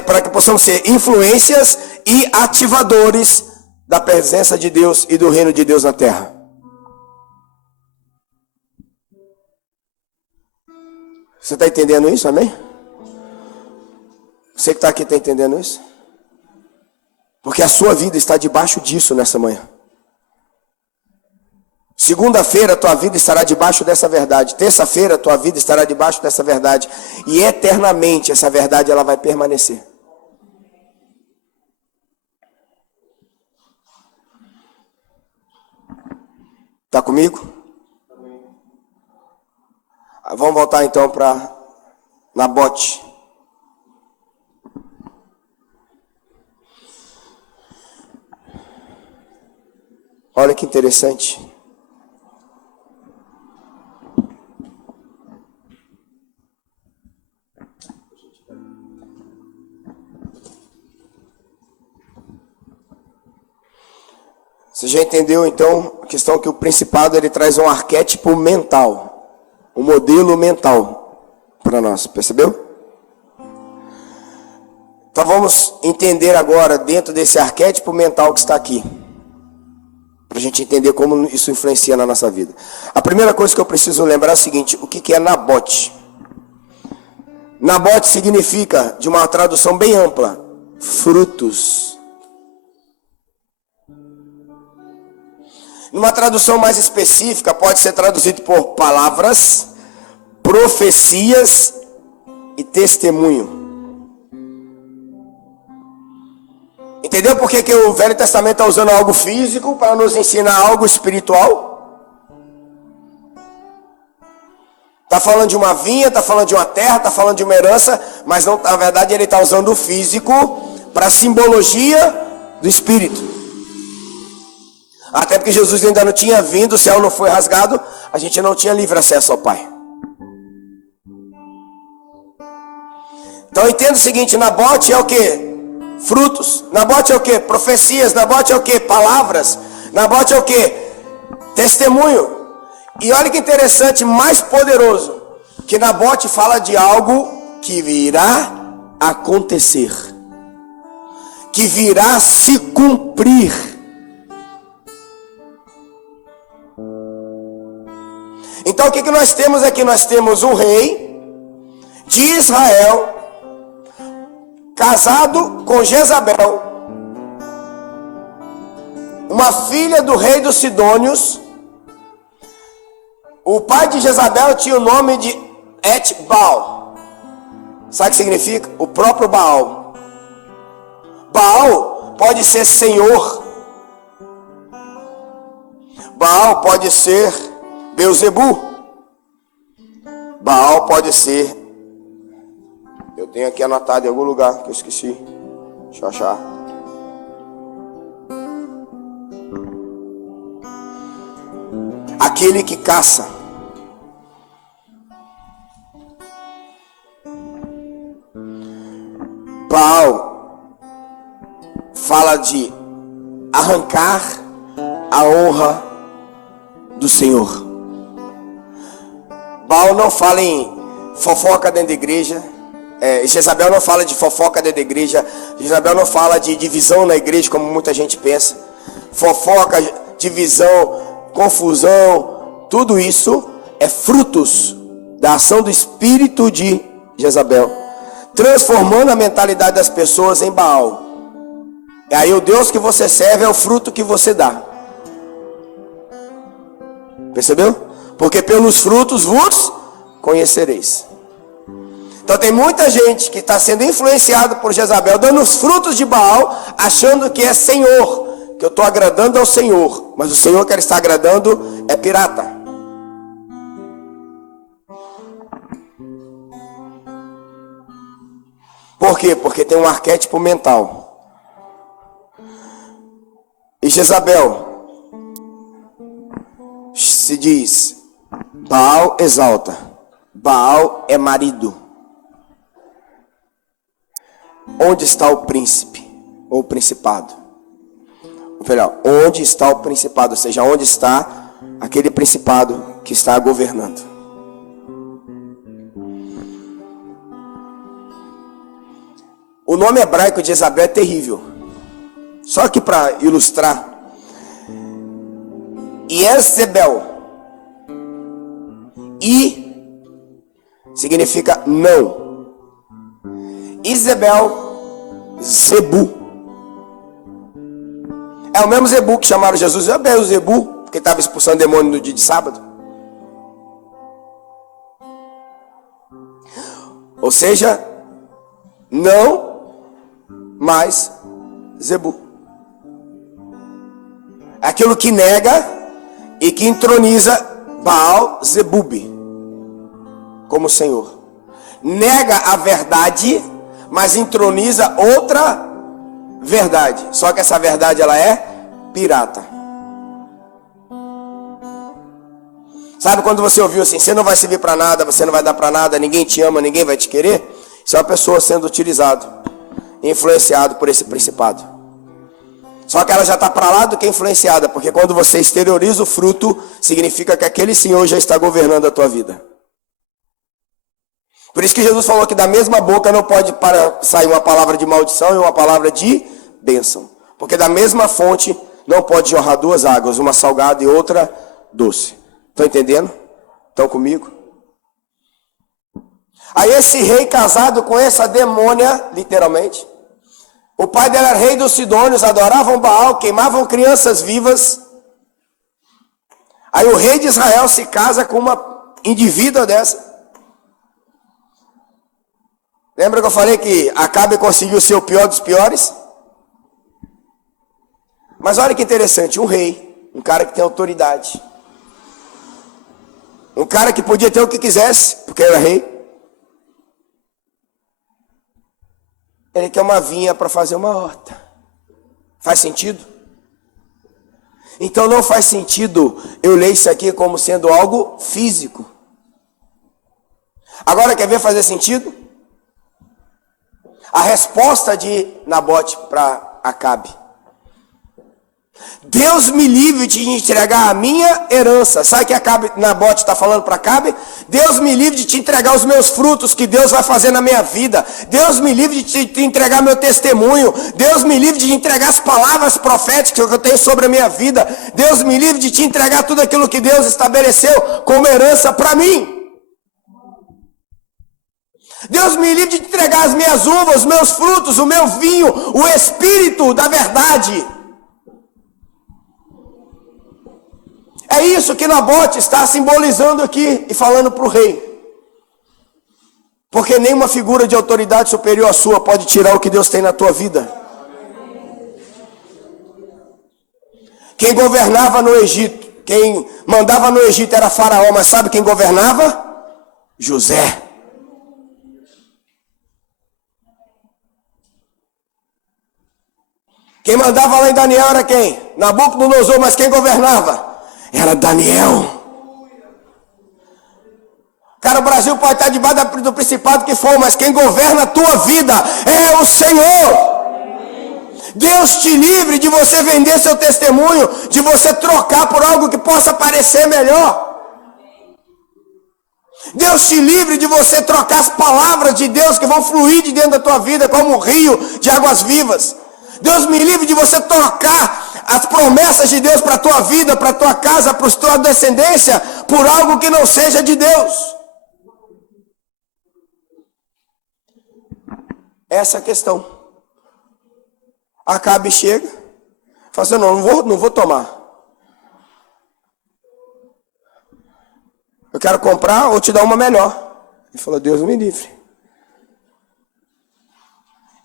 para que possamos ser influências e ativadores da presença de Deus e do reino de Deus na terra. Você está entendendo isso, amém? Você que está aqui está entendendo isso? Porque a sua vida está debaixo disso nessa manhã. Segunda-feira tua vida estará debaixo dessa verdade. Terça-feira tua vida estará debaixo dessa verdade. E eternamente essa verdade ela vai permanecer. Está comigo? Vamos voltar então para Nabote. Olha que interessante. Você já entendeu então a questão que o principado ele traz um arquétipo mental. Um modelo mental para nós, percebeu? Então vamos entender agora dentro desse arquétipo mental que está aqui, para a gente entender como isso influencia na nossa vida. A primeira coisa que eu preciso lembrar é o seguinte: o que é Nabote? Nabote significa, de uma tradução bem ampla, frutos. Numa tradução mais específica, pode ser traduzido por palavras, profecias e testemunho. Entendeu por que o Velho Testamento está usando algo físico para nos ensinar algo espiritual? Está falando de uma vinha, está falando de uma terra, está falando de uma herança, mas não, na verdade ele está usando o físico para simbologia do Espírito. Até porque Jesus ainda não tinha vindo, o céu não foi rasgado, a gente não tinha livre acesso ao Pai. Então entenda o seguinte: Nabote é o que? Frutos. Nabote é o que? Profecias. Nabote é o que? Palavras. Nabote é o que? Testemunho. E olha que interessante, mais poderoso, que Nabote fala de algo que virá acontecer, que virá se cumprir. Então o que nós temos aqui? Nós temos um rei de Israel, casado com Jezabel, uma filha do rei dos Sidônios. O pai de Jezabel tinha o nome de Et-Baal. Sabe o que significa? O próprio Baal. Baal pode ser senhor. Baal pode ser Beuzebu. Baal pode ser... Eu tenho aqui anotado em algum lugar que eu esqueci. Deixa eu achar. Aquele que caça. Baal fala de arrancar a honra do Senhor. Baal não fala em fofoca dentro da igreja. Jezabel não fala de fofoca dentro da igreja. Jezabel não fala de divisão na igreja, como muita gente pensa. Fofoca, divisão, confusão, tudo isso é frutos da ação do espírito de Jezabel. transformando a mentalidade das pessoas em Baal. E aí o Deus que você serve é o fruto que você dá. Percebeu? Porque pelos frutos vos conhecereis. Então tem muita gente que está sendo influenciado por Jezabel, dando os frutos de Baal, achando que é Senhor, que eu estou agradando ao Senhor. Mas o Senhor que ele está agradando é pirata. Por quê? Porque tem um arquétipo mental. E Jezabel se diz: Baal exalta, Baal é marido. Onde está o príncipe ou o principado? Melhor, onde está o principado? Ou seja, onde está aquele principado que está governando? O nome hebraico de Jezabel é terrível. Só que para ilustrar, Jezebel, I significa não. Isabel, Zebu. É o mesmo Zebu que chamaram Jesus. É o Zebu, porque estava expulsando demônio no dia de sábado. Ou seja, não mais Zebu. Aquilo que nega e que entroniza Baal Zebub como Senhor. Nega a verdade, mas entroniza outra verdade. Só que essa verdade ela é pirata. Sabe quando você ouviu assim: você não vai servir para nada, você não vai dar para nada, ninguém te ama, ninguém vai te querer? Isso é uma pessoa sendo utilizado, influenciado por esse principado. Só que ela já está para lá do que influenciada, porque quando você exterioriza o fruto, significa que aquele Senhor já está governando a tua vida. Por isso que Jesus falou que da mesma boca não pode sair uma palavra de maldição e uma palavra de bênção. Porque da mesma fonte não pode jorrar duas águas, uma salgada e outra doce. Estão entendendo? Estão comigo? Aí esse rei casado com essa demônia, literalmente, o pai dela era rei dos Sidônios, adoravam Baal, queimavam crianças vivas. Aí o rei de Israel se casa com uma indivídua dessa. Lembra que eu falei que Acabe conseguiu ser o pior dos piores? Mas olha que interessante, um rei, um cara que tem autoridade, um cara que podia ter o que quisesse, porque era rei, ele quer uma vinha para fazer uma horta. Faz sentido? Então não faz sentido eu ler isso aqui como sendo algo físico. Agora quer ver fazer sentido? A resposta de Nabote para Acabe: Deus me livre de entregar a minha herança. Sabe o que Nabote está falando para Acabe? Deus me livre de te entregar os meus frutos que Deus vai fazer na minha vida. Deus me livre de te entregar meu testemunho. Deus me livre de entregar as palavras proféticas que eu tenho sobre a minha vida. Deus me livre de te entregar tudo aquilo que Deus estabeleceu como herança para mim. Deus me livre de te entregar as minhas uvas, os meus frutos, o meu vinho, o espírito da verdade. É isso que Nabote está simbolizando aqui e falando para o rei. Porque nenhuma figura de autoridade superior à sua pode tirar o que Deus tem na tua vida. Quem governava no Egito, quem mandava no Egito era Faraó, mas sabe quem governava? José. Quem mandava lá em Daniel era quem? Nabucodonosor, mas quem governava? Era Daniel. Cara, o Brasil pode estar debaixo do principado que for, mas quem governa a tua vida é o Senhor. Deus te livre de você vender seu testemunho, de você trocar por algo que possa parecer melhor. Deus te livre de você trocar as palavras de Deus que vão fluir de dentro da tua vida como um rio de águas vivas. Deus me livre de você trocar as promessas de Deus para a tua vida, para a tua casa, para a tua descendência, por algo que não seja de Deus. Essa é a questão. Acabe chega, fala assim, não vou tomar. Eu quero comprar ou te dar uma melhor. Ele falou, Deus me livre.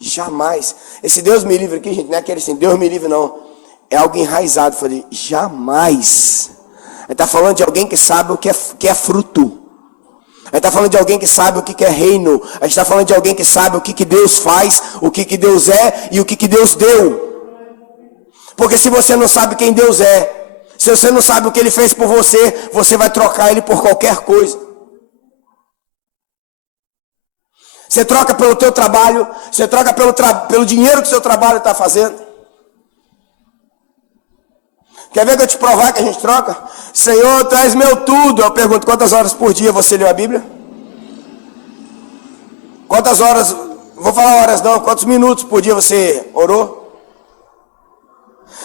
Jamais. Esse Deus me livre aqui, gente, não é aquele assim, Deus me livre não. É algo enraizado. Eu falei, jamais. Ele está falando de alguém que sabe o que é fruto. Ele está falando de alguém que sabe o que é reino. A gente está falando de alguém que sabe o que Deus faz, o que Deus é e o que Deus deu. Porque se você não sabe quem Deus é, se você não sabe o que Ele fez por você, você vai trocar Ele por qualquer coisa. Você troca pelo teu trabalho, você troca pelo dinheiro que o seu trabalho está fazendo. Quer ver que eu te provar que a gente troca? Senhor, tu és meu tudo. Eu pergunto, quantas horas por dia você leu a Bíblia? Quantas horas, vou falar horas não, quantos minutos por dia você orou?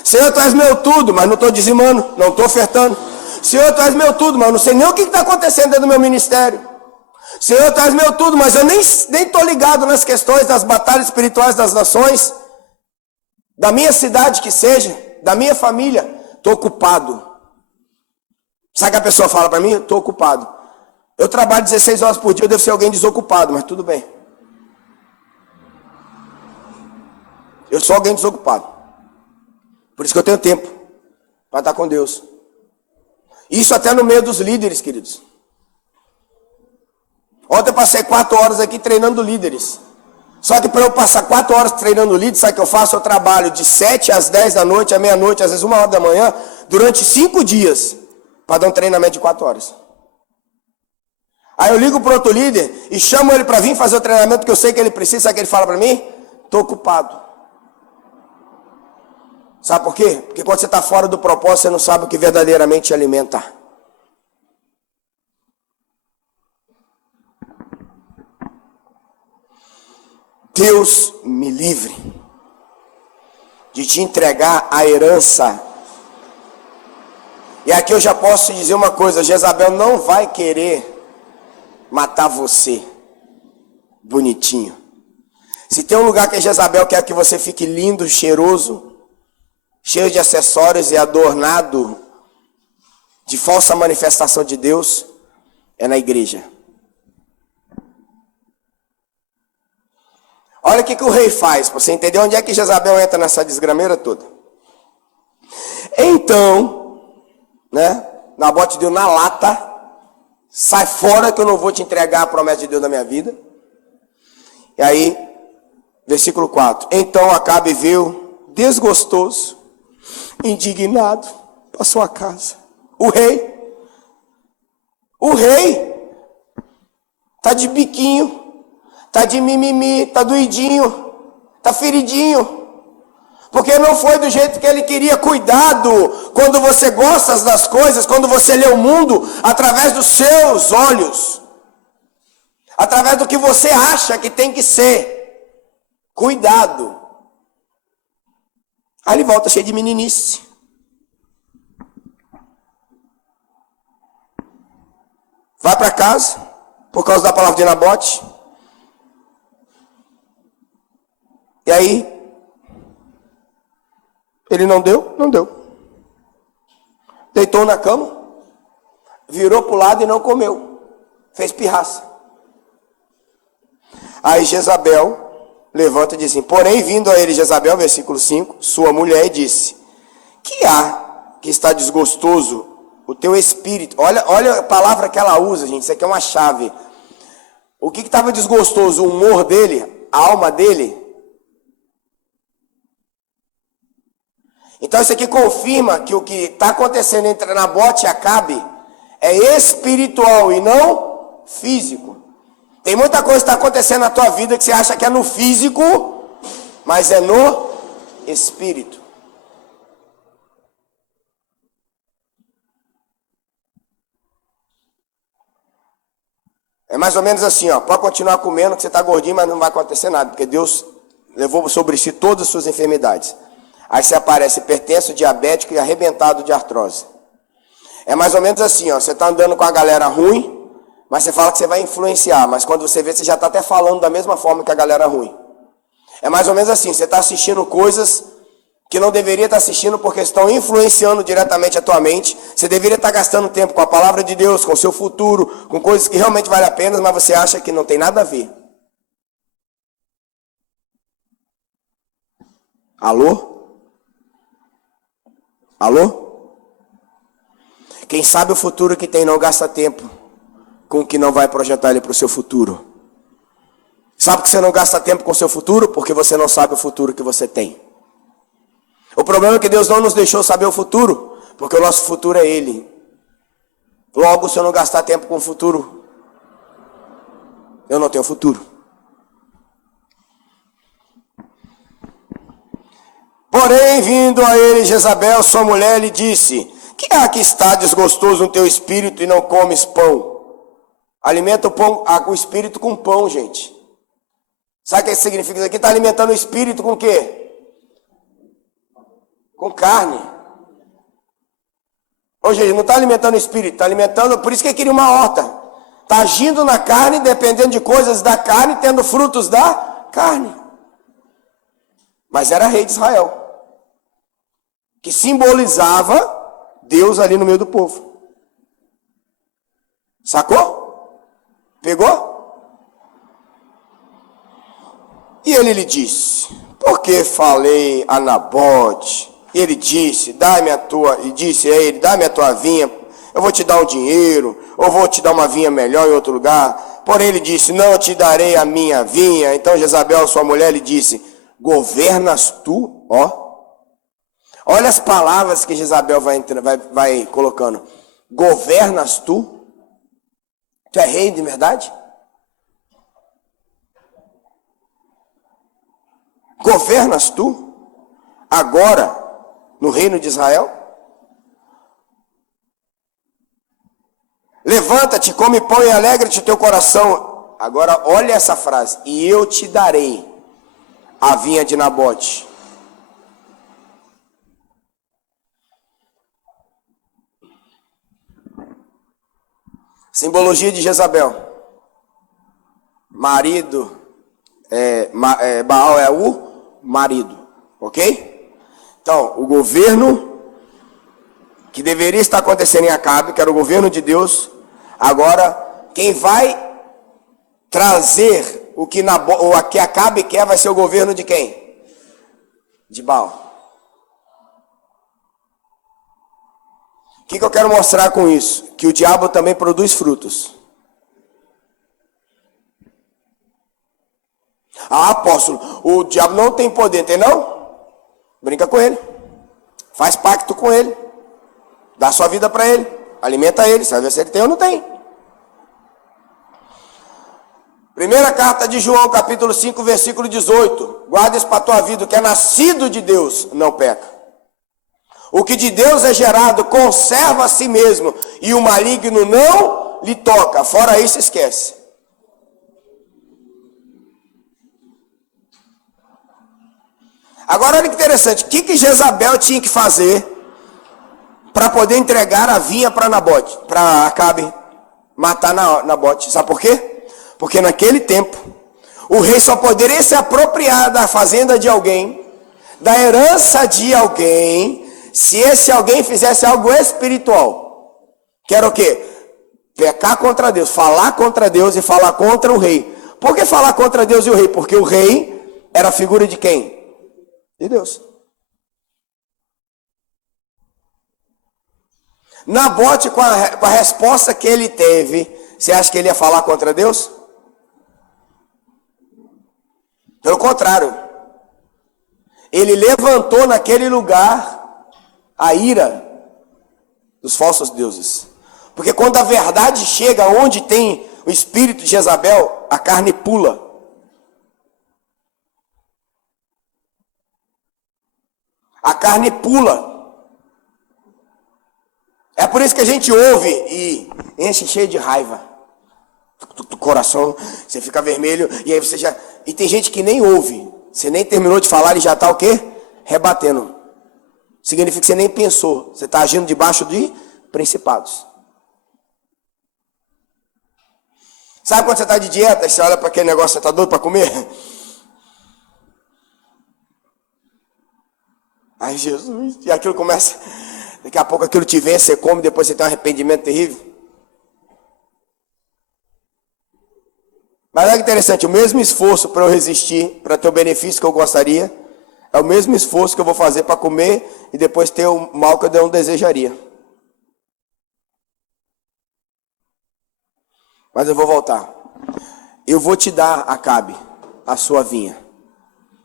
Senhor, tu és meu tudo, mas não estou dizimando, não estou ofertando. Senhor, tu és meu tudo, mas não sei nem o que está acontecendo dentro do meu ministério. Senhor, tu és meu tudo, mas eu nem estou ligado nas questões das batalhas espirituais das nações, da minha cidade que seja, da minha família. Estou ocupado. Sabe o que a pessoa fala para mim? Estou ocupado. Eu trabalho 16 horas por dia, eu devo ser alguém desocupado, mas tudo bem. Eu sou alguém desocupado. Por isso que eu tenho tempo para estar com Deus. Isso até no meio dos líderes, queridos. Ontem eu passei 4 horas aqui treinando líderes. Só que para eu passar 4 horas treinando líderes, sabe o que eu faço? Eu trabalho de 7 às 10 da noite, à meia-noite, às vezes 1 hora da manhã, durante 5 dias, para dar um treinamento de 4 horas. Aí eu ligo para outro líder e chamo ele para vir fazer o treinamento que eu sei que ele precisa. Sabe o que ele fala para mim? Estou ocupado. Sabe por quê? Porque quando você está fora do propósito, você não sabe o que verdadeiramente te alimenta. Deus me livre de te entregar a herança. E aqui eu já posso te dizer uma coisa, Jezabel não vai querer matar você bonitinho. Se tem um lugar que a Jezabel quer que você fique lindo, cheiroso, cheio de acessórios e adornado de falsa manifestação de Deus, é na igreja. Olha o que o rei faz, para você entender onde é que Jezabel entra nessa desgrameira toda. Então, Nabote deu na lata, sai fora que eu não vou te entregar a promessa de Deus na minha vida. E aí, versículo 4. Então Acabe veio desgostoso, indignado para sua casa. O rei está de biquinho. Está de mimimi, está doidinho, está feridinho. Porque não foi do jeito que ele queria. Cuidado quando você gosta das coisas, quando você lê o mundo através dos seus olhos. Através do que você acha que tem que ser. Cuidado. Aí ele volta cheio de meninice. Vai para casa, por causa da palavra de Nabote. E aí, ele não deu? Não deu. Deitou na cama, virou para o lado e não comeu. Fez pirraça. Aí Jezabel levanta e diz assim, porém vindo a ele Jezabel, versículo 5, sua mulher, e disse, que há que está desgostoso o teu espírito? Olha a palavra que ela usa, gente, isso aqui é uma chave. O que estava desgostoso? O humor dele, a alma dele? Então isso aqui confirma que o que está acontecendo entre Nabote e Acabe é espiritual e não físico. Tem muita coisa que está acontecendo na tua vida que você acha que é no físico, mas é no espírito. É mais ou menos assim, pode continuar comendo que você está gordinho, mas não vai acontecer nada, porque Deus levou sobre si todas as suas enfermidades. Aí você aparece hipertenso, diabético e arrebentado de artrose. É mais ou menos assim, você está andando com a galera ruim, mas você fala que você vai influenciar, mas quando você vê, você já está até falando da mesma forma que a galera ruim. É mais ou menos assim, você está assistindo coisas que não deveria estar assistindo porque estão influenciando diretamente a tua mente. Você deveria estar gastando tempo com a palavra de Deus, com o seu futuro, com coisas que realmente valem a pena, mas você acha que não tem nada a ver. Alô? Alô? Quem sabe o futuro que tem não gasta tempo com o que não vai projetar ele para o seu futuro. Sabe que você não gasta tempo com o seu futuro? Porque você não sabe o futuro que você tem. O problema é que Deus não nos deixou saber o futuro, porque o nosso futuro é Ele. Logo, se eu não gastar tempo com o futuro, eu não tenho futuro. Porém, vindo a ele Jezabel, sua mulher, lhe disse: que há que está desgostoso no teu espírito e não comes pão? Alimenta o espírito com pão, gente. Sabe o que significa isso aqui? Está alimentando o espírito com o quê? Com carne. Hoje ele não está alimentando o espírito, está alimentando, por isso que ele queria uma horta. Está agindo na carne, dependendo de coisas da carne, tendo frutos da carne. Mas era rei de Israel, que simbolizava Deus ali no meio do povo. Sacou? Pegou? E ele lhe disse: por que falei a Nabote? E ele disse: dá-me a tua, e disse a ele: dá-me a tua vinha, eu vou te dar um dinheiro, ou vou te dar uma vinha melhor em outro lugar. Porém ele disse: não te darei a minha vinha. Então Jezabel, sua mulher, lhe disse: governas tu? Ó, olha as palavras que Jezabel vai colocando. Governas tu? Tu é rei de verdade? Governas tu? Agora, no reino de Israel? Levanta-te, come pão e alegra-te o teu coração. Agora, olha essa frase. E eu te darei a vinha de Nabote. Simbologia de Jezabel. Marido, Baal é o marido, ok? Então, o governo que deveria estar acontecendo em Acabe, que era o governo de Deus, agora quem vai trazer o que Acabe quer vai ser o governo de quem? De Baal. O que eu quero mostrar com isso? Que o diabo também produz frutos. Ah, apóstolo, o diabo não tem poder, tem não? Brinca com ele. Faz pacto com ele. Dá sua vida para ele. Alimenta ele. Você vai ver se ele tem ou não tem. Primeira carta de João, capítulo 5, versículo 18. Guarda isso para a tua vida. O que é nascido de Deus não peca. O que de Deus é gerado conserva a si mesmo. E o maligno não lhe toca. Fora isso, esquece. Agora olha que interessante, o que Jezabel tinha que fazer para poder entregar a vinha para Nabote, para Acabe matar Nabote? Sabe por quê? Porque naquele tempo, o rei só poderia se apropriar da fazenda de alguém, da herança de alguém, se esse alguém fizesse algo espiritual. Que era o quê? Pecar contra Deus, falar contra Deus e falar contra o rei. Por que falar contra Deus e o rei? Porque o rei era a figura de quem? De Deus. Nabote, com a resposta que ele teve, você acha que ele ia falar contra Deus? Pelo contrário. Ele levantou naquele lugar a ira dos falsos deuses. Porque quando a verdade chega onde tem o espírito de Jezabel, a carne pula. A carne pula. É por isso que a gente ouve e enche cheio de raiva. Do coração, você fica vermelho e aí você já... E tem gente que nem ouve. Você nem terminou de falar e já está o quê? Rebatendo. Significa que você nem pensou. Você está agindo debaixo de principados. Sabe quando você está de dieta e você olha para aquele negócio, você está doido para comer? Aí Jesus, e aquilo começa, daqui a pouco aquilo te vence, você come, depois você tem um arrependimento terrível. Mas olha que interessante, o mesmo esforço para eu resistir, para ter o benefício que eu gostaria, é o mesmo esforço que eu vou fazer para comer e depois ter o mal que eu não desejaria. Mas eu vou voltar. Eu vou te dar, Acabe, a sua vinha.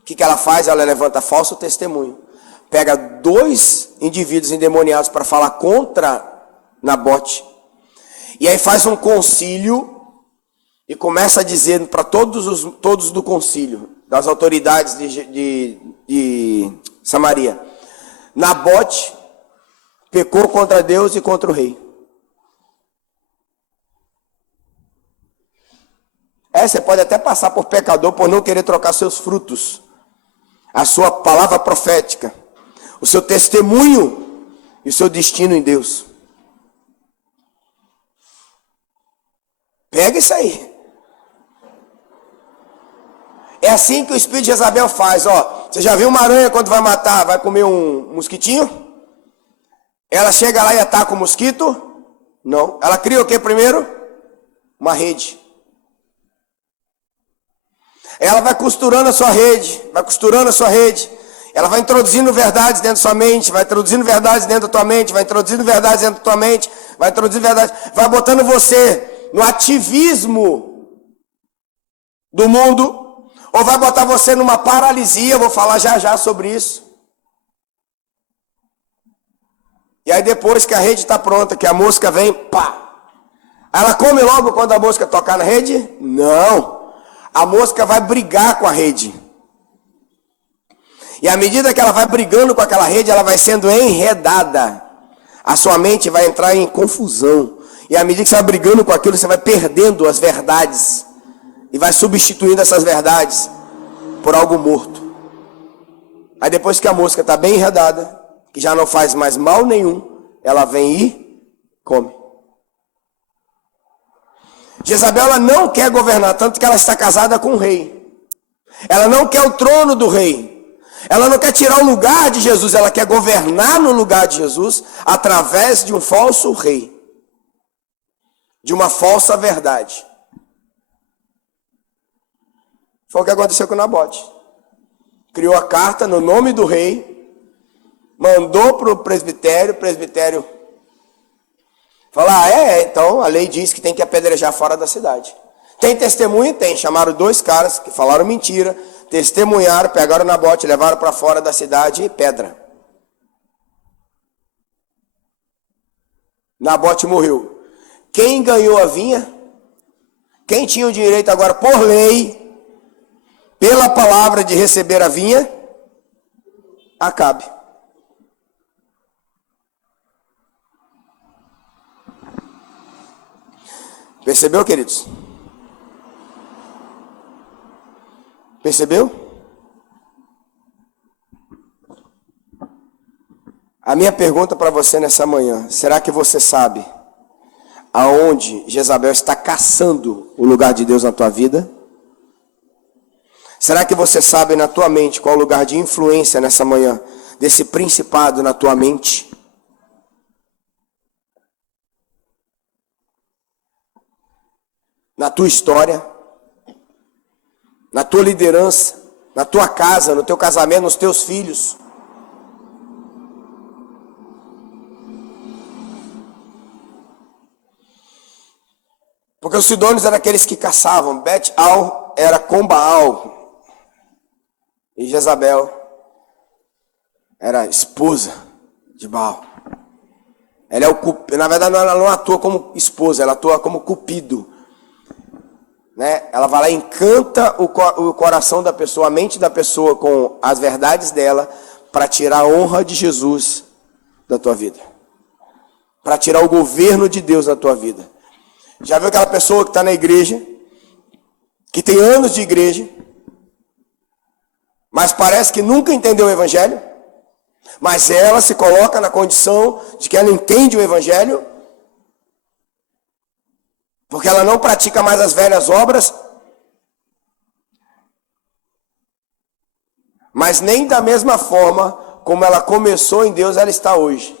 O que ela faz? Ela levanta falso testemunho. Pega 2 indivíduos endemoniados para falar contra Nabote. E aí faz um concílio e começa a dizer para todos do concílio, das autoridades de Samaria: Nabote pecou contra Deus e contra o rei. Você pode até passar por pecador por não querer trocar seus frutos, a sua palavra profética, o seu testemunho e o seu destino em Deus. Pega isso aí. É assim que o espírito de Jezabel faz, ó. Você já viu uma aranha quando vai matar, vai comer um mosquitinho? Ela chega lá e ataca o mosquito? Não. Ela cria o que primeiro? Uma rede. Ela vai costurando a sua rede, ela vai introduzindo verdades dentro da sua mente, vai introduzindo verdades dentro da tua mente, vai introduzindo verdades dentro da tua mente, vai introduzindo verdades, vai botando você no ativismo do mundo, ou vai botar você numa paralisia. Eu vou falar já sobre isso. E aí depois que a rede está pronta, que a mosca vem, pá, ela come logo quando a mosca tocar na rede? Não. A mosca vai brigar com a rede. E à medida que ela vai brigando com aquela rede, ela vai sendo enredada. A sua mente vai entrar em confusão. E à medida que você vai brigando com aquilo, você vai perdendo as verdades. E vai substituindo essas verdades por algo morto. Aí depois que a mosca está bem enredada, que já não faz mais mal nenhum, ela vem e come. Jezabel, ela não quer governar, tanto que ela está casada com o rei. Ela não quer o trono do rei. Ela não quer tirar o lugar de Jesus, ela quer governar no lugar de Jesus através de um falso rei. De uma falsa verdade. Foi o que aconteceu com Nabote. Criou a carta no nome do rei, mandou para o presbitério falar: então a lei diz que tem que apedrejar fora da cidade. Tem testemunho? Tem. Chamaram 2 caras que falaram mentira, testemunharam, pegaram Nabote, levaram para fora da cidade e pedra. Nabote morreu. Quem ganhou a vinha? Quem tinha o direito agora, por lei, pela palavra, de receber a vinha? Acabe. Percebeu, queridos? Percebeu? A minha pergunta para você nessa manhã: será que você sabe aonde Jezabel está caçando o lugar de Deus na tua vida? Será que você sabe na tua mente qual é o lugar de influência nessa manhã desse principado na tua mente? Na tua história, na tua liderança, na tua casa, no teu casamento, nos teus filhos. Porque os sidônios eram aqueles que caçavam. Bet-al era com Baal. E Jezabel era esposa de Baal. Ela é o, na verdade, ela não atua como esposa, ela atua como cupido. Né? Ela vai lá e encanta o coração da pessoa, a mente da pessoa com as verdades dela, para tirar a honra de Jesus da tua vida, para tirar o governo de Deus da tua vida. Já viu aquela pessoa que está na igreja, que tem anos de igreja, mas parece que nunca entendeu o evangelho, mas ela se coloca na condição de que ela entende o evangelho, porque ela não pratica mais as velhas obras, mas nem da mesma forma como ela começou em Deus, ela está hoje.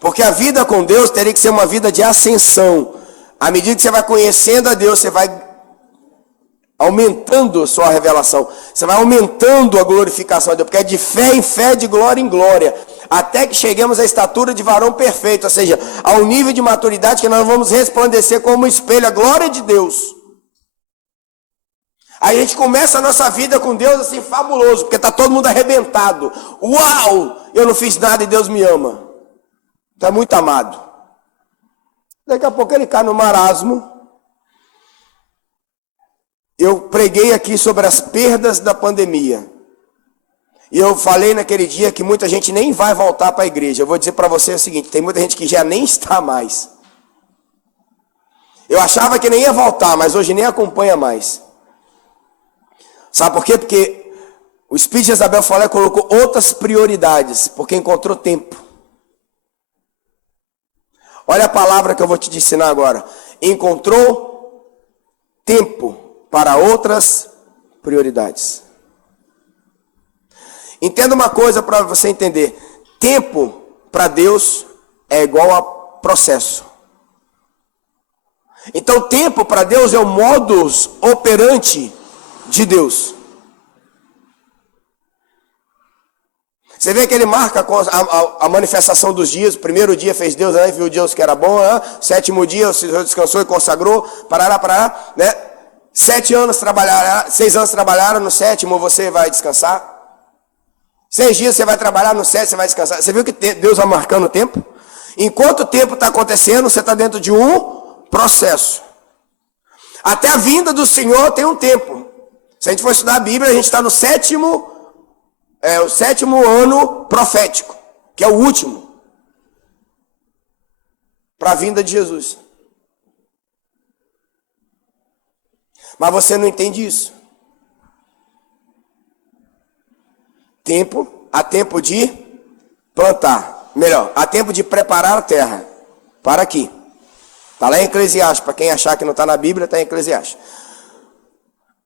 Porque a vida com Deus teria que ser uma vida de ascensão. À medida que você vai conhecendo a Deus, você vai aumentando a sua revelação. Você vai aumentando a glorificação de Deus. Porque é de fé em fé, de glória em glória. Até que cheguemos à estatura de varão perfeito. Ou seja, ao nível de maturidade que nós vamos resplandecer como um espelho a glória de Deus. Aí a gente começa a nossa vida com Deus assim, fabuloso. Porque está todo mundo arrebentado. Uau! Eu não fiz nada e Deus me ama. Então é muito amado. Daqui a pouco ele cai no marasmo. Eu preguei aqui sobre as perdas da pandemia. E eu falei naquele dia que muita gente nem vai voltar para a igreja. Eu vou dizer para você o seguinte, tem muita gente que já nem está mais. Eu achava que nem ia voltar, mas hoje nem acompanha mais. Sabe por quê? Porque o Espírito de Jezabel falou e colocou outras prioridades, porque encontrou tempo. Olha a palavra que eu vou te ensinar agora. Encontrou tempo para outras prioridades. Entenda uma coisa para você entender. Tempo para Deus é igual a processo. Então tempo para Deus é o modus operandi de Deus. Você vê que ele marca a manifestação dos dias. O primeiro dia fez Deus, né? Viu Deus que era bom, né? Sétimo dia o Senhor descansou e consagrou. Parará, né? 6 anos trabalharam, no sétimo você vai descansar. 6 dias você vai trabalhar, no 7 você vai descansar. Você viu que Deus vai marcando o tempo? Enquanto o tempo está acontecendo, você está dentro de um processo. Até a vinda do Senhor tem um tempo. Se a gente for estudar a Bíblia, a gente está no o sétimo ano profético, que é o último, para a vinda de Jesus. Mas você não entende isso. Há tempo de plantar. Melhor, há tempo de preparar a terra. Para aqui. Está lá em Eclesiastes. Para quem achar que não está na Bíblia, está em Eclesiastes.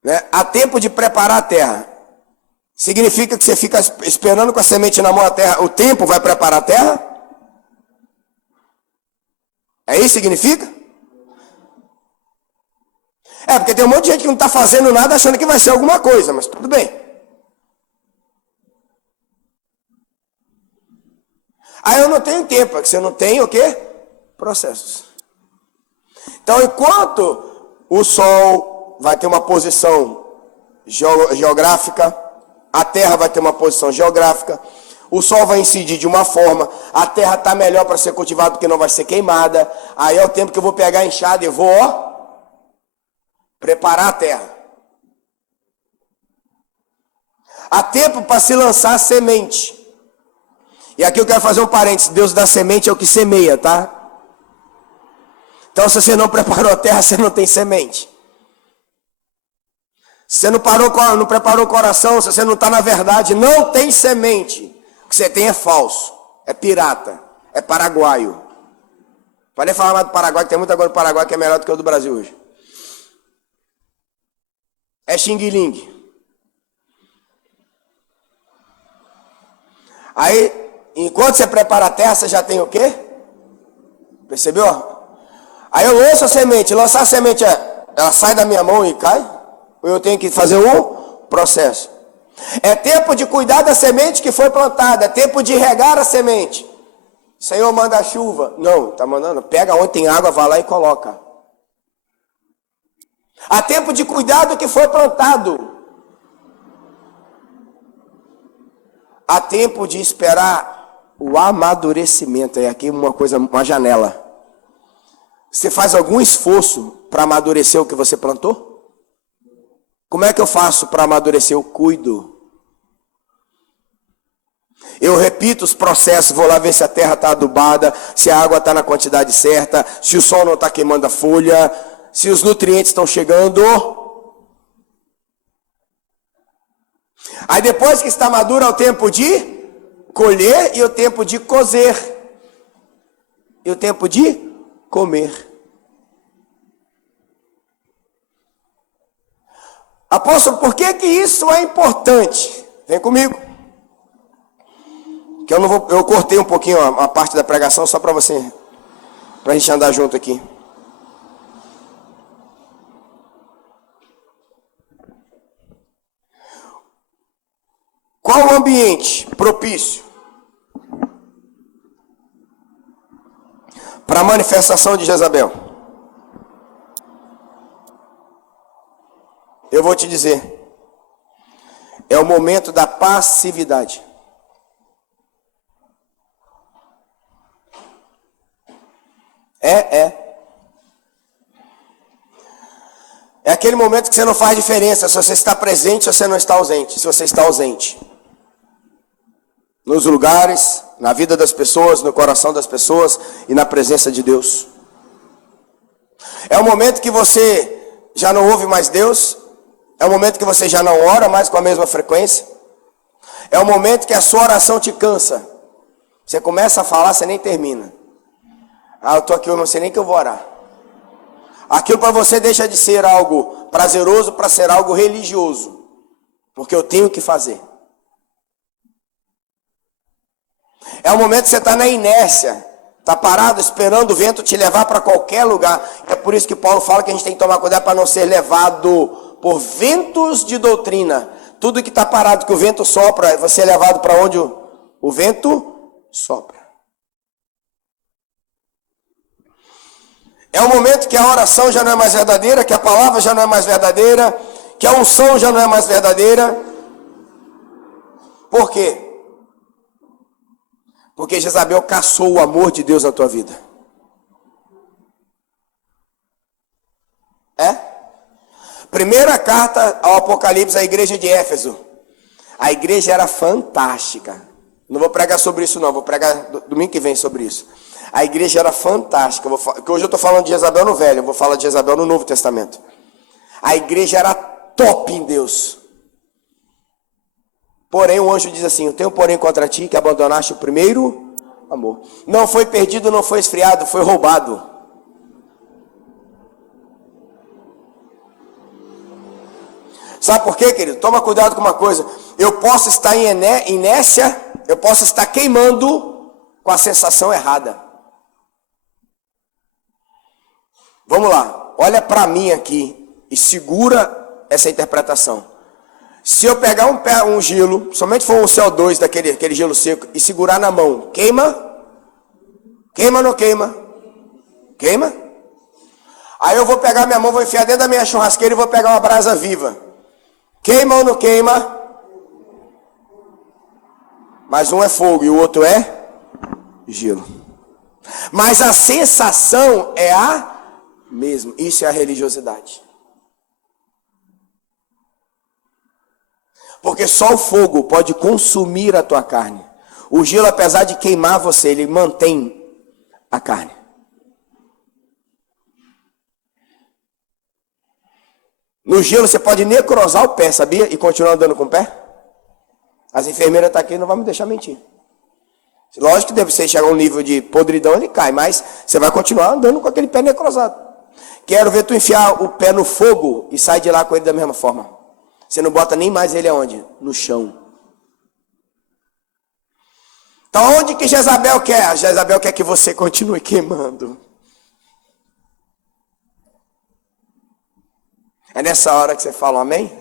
Né? Há tempo de preparar a terra. Significa que você fica esperando com a semente na mão a terra. O tempo vai preparar a terra? É isso que significa? Porque tem um monte de gente que não está fazendo nada achando que vai ser alguma coisa, mas tudo bem. Aí eu não tenho tempo, porque você não tem o quê? Processos. Então, enquanto o Sol vai ter uma posição geográfica, a Terra vai ter uma posição geográfica, o Sol vai incidir de uma forma, a Terra está melhor para ser cultivada porque não vai ser queimada, aí é o tempo que eu vou pegar a enxada e vou, preparar a terra. Há tempo para se lançar a semente. E aqui eu quero fazer um parênteses. Deus dá semente é o que semeia, tá? Então se você não preparou a terra, você não tem semente. Se você não preparou o coração, se você não está na verdade, não tem semente. O que você tem é falso, é pirata, é paraguaio. Pode nem falar mais do Paraguai, que tem muita coisa do Paraguai que é melhor do que o do Brasil hoje. É xing-ling. Aí, enquanto você prepara a terra, você já tem o quê? Percebeu? Aí eu lanço a semente. Lançar a semente, ela sai da minha mão e cai? Ou eu tenho que fazer um processo? É tempo de cuidar da semente que foi plantada. É tempo de regar a semente. Senhor, manda a chuva. Não, está mandando. Pega onde tem água, vai lá e coloca. Há tempo de cuidar do que foi plantado. Há tempo de esperar o amadurecimento. É aqui uma janela. Você faz algum esforço para amadurecer o que você plantou? Como é que eu faço para amadurecer? Eu cuido. Eu repito os processos, vou lá ver se a terra está adubada, se a água está na quantidade certa, se o sol não está queimando a folha, se os nutrientes estão chegando. Aí depois que está maduro é o tempo de colher e o tempo de cozer. E o tempo de comer. Apóstolo, por que isso é importante? Vem comigo. Que eu cortei um pouquinho a parte da pregação só para você, para a gente andar junto aqui. Qual o ambiente propício para a manifestação de Jezabel? Eu vou te dizer. É o momento da passividade. É aquele momento que você não faz diferença se você está presente ou se você não está ausente. Se você está ausente. Nos lugares, na vida das pessoas, no coração das pessoas e na presença de Deus. É o momento que você já não ouve mais Deus. É o momento que você já não ora mais com a mesma frequência. É o momento que a sua oração te cansa. Você começa a falar, você nem termina. Eu estou aqui, eu não sei nem que eu vou orar. Aquilo para você deixa de ser algo prazeroso para ser algo religioso. Porque eu tenho que fazer. É o momento que você está na inércia. Está parado esperando o vento te levar para qualquer lugar. É por isso que Paulo fala que a gente tem que tomar cuidado para não ser levado por ventos de doutrina. Tudo que está parado, que o vento sopra, você é levado para onde o vento sopra. É o momento que a oração já não é mais verdadeira, que a palavra já não é mais verdadeira, que a unção já não é mais verdadeira. Por quê? Porque Jezabel caçou o amor de Deus na tua vida. Primeira carta ao Apocalipse à igreja de Éfeso. A igreja era fantástica. Não vou pregar sobre isso não, vou pregar domingo que vem sobre isso. A igreja era fantástica. Porque hoje eu estou falando de Jezabel no Velho, eu vou falar de Jezabel no Novo Testamento. A igreja era top em Deus. Porém o anjo diz assim: eu tenho porém contra ti que abandonaste o primeiro amor. Não foi perdido, não foi esfriado, foi roubado. Sabe por quê, querido? Toma cuidado com uma coisa. Eu posso estar em inércia, eu posso estar queimando com a sensação errada. Vamos lá, olha para mim aqui e segura essa interpretação. Se eu pegar um gelo, somente for um CO2 daquele gelo seco, e segurar na mão, queima? Queima ou não queima? Queima? Aí eu vou pegar minha mão, vou enfiar dentro da minha churrasqueira e vou pegar uma brasa viva. Queima ou não queima? Mas um é fogo e o outro é gelo. Mas a sensação é a mesma. Isso é a religiosidade. Porque só o fogo pode consumir a tua carne. O gelo, apesar de queimar você, ele mantém a carne. No gelo você pode necrosar o pé, sabia? E continuar andando com o pé. As enfermeiras estão aqui e não vão me deixar mentir. Lógico que deve ser chegar a um nível de podridão, ele cai. Mas você vai continuar andando com aquele pé necrosado. Quero ver tu enfiar o pé no fogo e sair de lá com ele da mesma forma. Você não bota nem mais ele aonde? No chão. Então onde que Jezabel quer? A Jezabel quer que você continue queimando. É nessa hora que você fala um amém?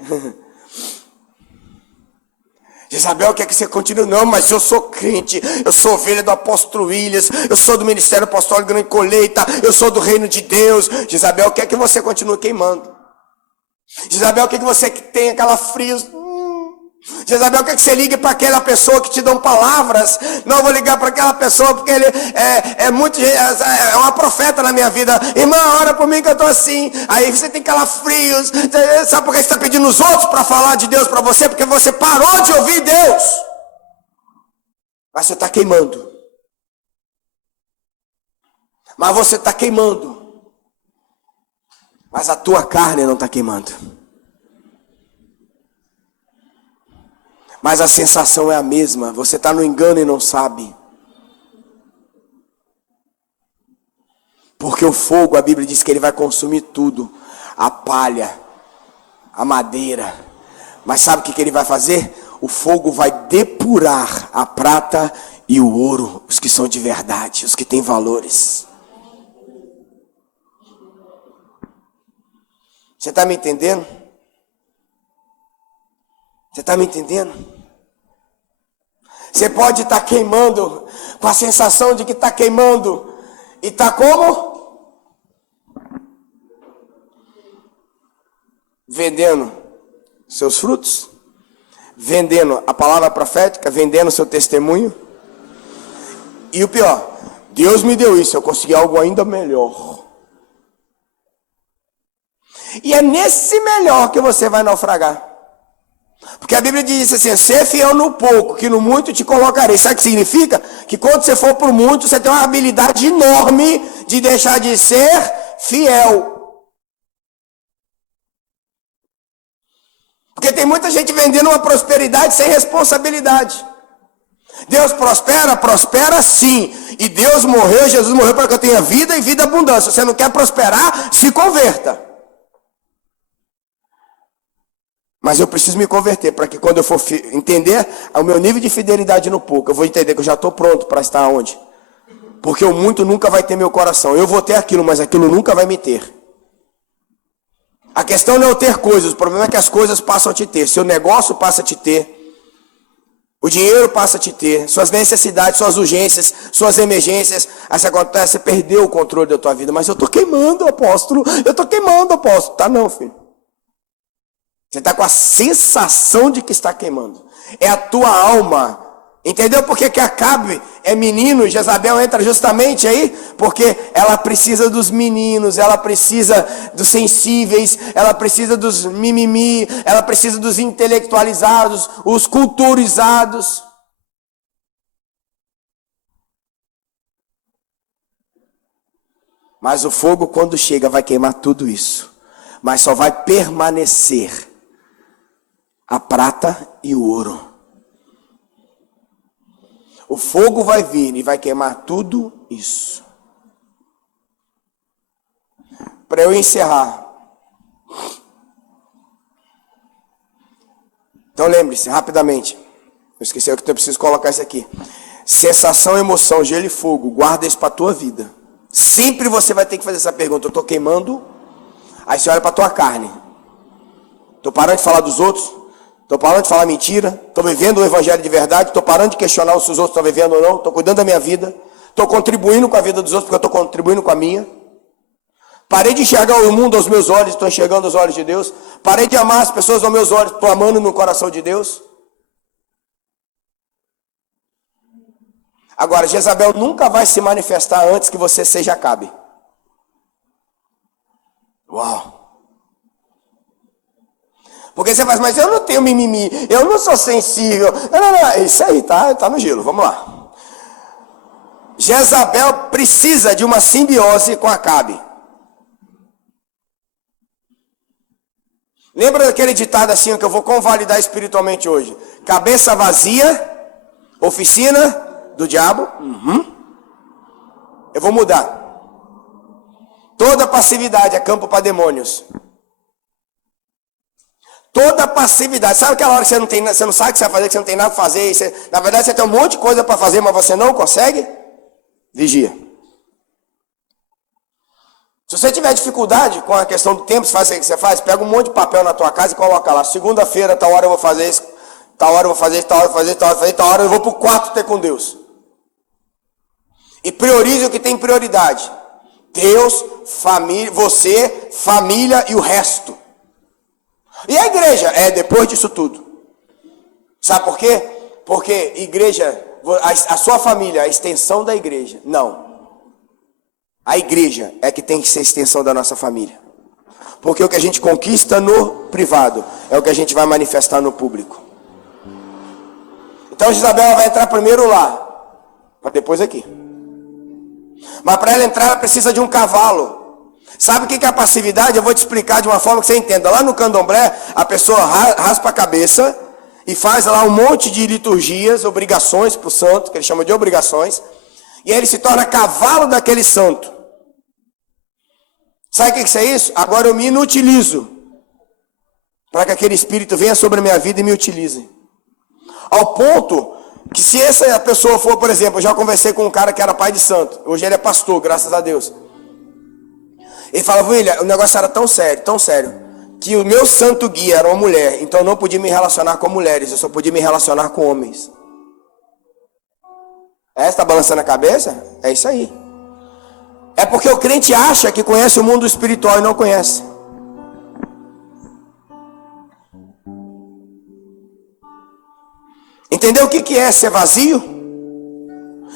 Jezabel quer que você continue. Não, mas eu sou crente, eu sou ovelha do apóstolo Williams, eu sou do Ministério Apostólico Grande Colheita, eu sou do reino de Deus. Jezabel quer que você continue queimando. Jezabel quer que você tenha aquela frio. Jezabel quer que você ligue para aquela pessoa que te dão palavras. Não, vou ligar para aquela pessoa porque ele é uma profeta na minha vida. Irmã, ora por mim que eu estou assim. Aí você tem calafrios. Sabe por que você está pedindo os outros para falar de Deus para você? Porque você parou de ouvir Deus. Mas você está queimando. Mas você está queimando. Mas a tua carne não está queimando. Mas a sensação é a mesma. Você está no engano e não sabe. Porque o fogo, a Bíblia diz que ele vai consumir tudo. A palha, a madeira. Mas sabe o que ele vai fazer? o fogo vai depurar a prata e o ouro, os que são de verdade, os que têm valores. Você está me entendendo? Você está me entendendo? Você pode estar queimando com a sensação de que está queimando e está como? Vendendo seus frutos, vendendo a palavra profética, vendendo seu testemunho. E o pior, Deus me deu isso, eu consegui algo ainda melhor. E é nesse melhor que você vai naufragar. Porque a Bíblia diz assim, ser fiel no pouco, que no muito te colocarei. Sabe o que significa? Que quando você for para o muito, você tem uma habilidade enorme de deixar de ser fiel. Porque tem muita gente vendendo uma prosperidade sem responsabilidade. Deus prospera? Prospera sim. E Deus morreu, Jesus morreu para que eu tenha vida e vida abundante. Se você não quer prosperar, se converta. Mas eu preciso me converter para que quando eu for entender o meu nível de fidelidade no pouco, eu vou entender que eu já estou pronto para estar onde? Porque o muito nunca vai ter meu coração. Eu vou ter aquilo, mas aquilo nunca vai me ter. A questão não é eu ter coisas, o problema é que as coisas passam a te ter. Seu negócio passa a te ter. O dinheiro passa a te ter. Suas necessidades, suas urgências, suas emergências. Aí você acontece, você perdeu o controle da tua vida. Mas eu estou queimando, apóstolo. Eu estou queimando, apóstolo. Tá não, filho. Você está com a sensação de que está queimando. É a tua alma. Entendeu por que Acabe é menino e Jezabel entra justamente aí? Porque ela precisa dos meninos, ela precisa dos sensíveis, ela precisa dos mimimi, ela precisa dos intelectualizados, os culturizados. Mas o fogo, quando chega, vai queimar tudo isso. Mas só vai permanecer a prata e o ouro. O fogo vai vir e vai queimar tudo isso. Para eu encerrar. Então lembre-se, rapidamente. Eu esqueci o que eu preciso colocar isso aqui. Sensação, emoção, gelo e fogo. Guarda isso para a tua vida. Sempre você vai ter que fazer essa pergunta. Eu estou queimando? Aí você olha para a tua carne. Estou parando de falar dos outros? Estou parando de falar mentira? Estou vivendo o evangelho de verdade? Estou parando de questionar se os outros estão vivendo ou não? Estou cuidando da minha vida? Estou contribuindo com a vida dos outros porque eu estou contribuindo com a minha? Parei de enxergar o mundo aos meus olhos, estou enxergando os olhos de Deus? Parei de amar as pessoas aos meus olhos, estou amando no coração de Deus? Agora, Jezabel nunca vai se manifestar antes que você seja Acabe. Uau! Porque você faz, mas eu não tenho mimimi, eu não sou sensível. Não, é isso aí, tá no gelo, vamos lá. Jezabel precisa de uma simbiose com Acabe. Lembra daquele ditado assim que eu vou convalidar espiritualmente hoje? Cabeça vazia, oficina do diabo. Eu vou mudar. Toda passividade é campo para demônios. Toda passividade. Sabe aquela hora que você não sabe o que você vai fazer, que você não tem nada para fazer? Na verdade você tem um monte de coisa para fazer, mas você não consegue? Vigia. Se você tiver dificuldade com a questão do tempo, você faz o que você faz? Pega um monte de papel na tua casa e coloca lá. Segunda-feira, tal hora eu vou fazer isso, tal hora eu vou fazer isso, tal hora eu vou fazer isso, tal hora eu vou fazer isso, tal hora eu vou para o quarto ter com Deus. E priorize o que tem prioridade. Deus, família, você, família e o resto. E a igreja? Depois disso tudo. Sabe por quê? Porque igreja, a sua família é a extensão da igreja. Não. A igreja é que tem que ser a extensão da nossa família. Porque o que a gente conquista no privado é o que a gente vai manifestar no público. Então Isabela vai entrar primeiro lá, para depois aqui. Mas para ela entrar, ela precisa de um cavalo. Sabe o que é a passividade? Eu vou te explicar de uma forma que você entenda. Lá no candomblé, a pessoa raspa a cabeça e faz lá um monte de liturgias, obrigações para o santo, que ele chama de obrigações. E aí ele se torna cavalo daquele santo. Sabe o que é isso? Agora eu me inutilizo para que aquele espírito venha sobre a minha vida e me utilize. Ao ponto que se essa pessoa for, por exemplo, eu já conversei com um cara que era pai de santo. Hoje ele é pastor, graças a Deus. Ele fala, William, o negócio era tão sério, que o meu santo guia era uma mulher. Então eu não podia me relacionar com mulheres, eu só podia me relacionar com homens. Está balançando a cabeça? É isso aí. É porque o crente acha que conhece o mundo espiritual e não conhece. Entendeu o que é ser vazio?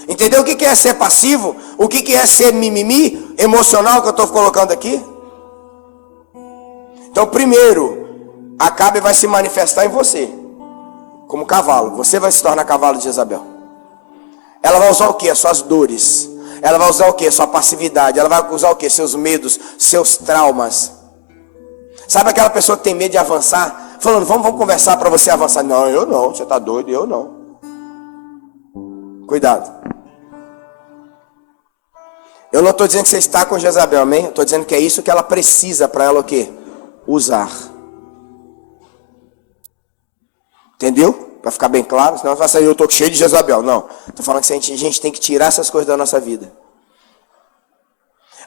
Entendeu o que é ser passivo? O que é ser mimimi emocional que eu estou colocando aqui? Então, primeiro, Acabe vai se manifestar em você, como cavalo. Você vai se tornar cavalo de Jezabel. Ela vai usar o que? As suas dores. Ela vai usar o que? Sua passividade. Ela vai usar o que? Seus medos, seus traumas. Sabe aquela pessoa que tem medo de avançar? Falando, vamos conversar para você avançar. Não, eu não, você está doido, eu não. Cuidado. Eu não estou dizendo que você está com Jezabel, amém? Eu estou dizendo que é isso que ela precisa para ela o quê? Usar. Entendeu? Para ficar bem claro, senão vai sair, eu estou cheio de Jezabel. Não, estou falando que a gente tem que tirar essas coisas da nossa vida.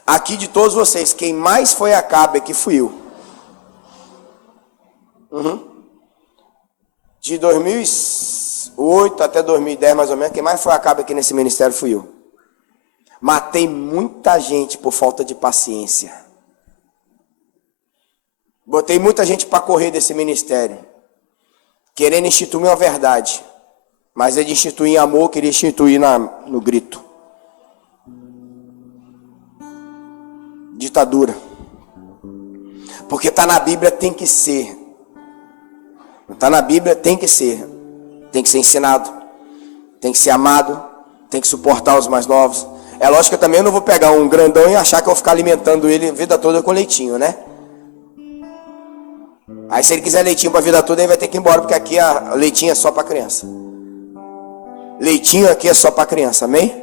Aqui de todos vocês, quem mais foi Acabe aqui fui eu. De 2008 até 2010 mais ou menos, quem mais foi Acabe aqui nesse ministério fui eu. Matei muita gente por falta de paciência. Botei muita gente para correr desse ministério, querendo instituir uma verdade, mas ele instituir em amor, queria instituir no grito. Ditadura. Porque está na Bíblia, tem que ser. Está na Bíblia, tem que ser. Tem que ser ensinado, tem que ser amado, tem que suportar os mais novos. É lógico que eu também não vou pegar um grandão e achar que eu vou ficar alimentando ele a vida toda com leitinho, né? Aí se ele quiser leitinho para a vida toda, ele vai ter que ir embora, porque aqui a leitinho é só para criança. Leitinho aqui é só para criança, amém?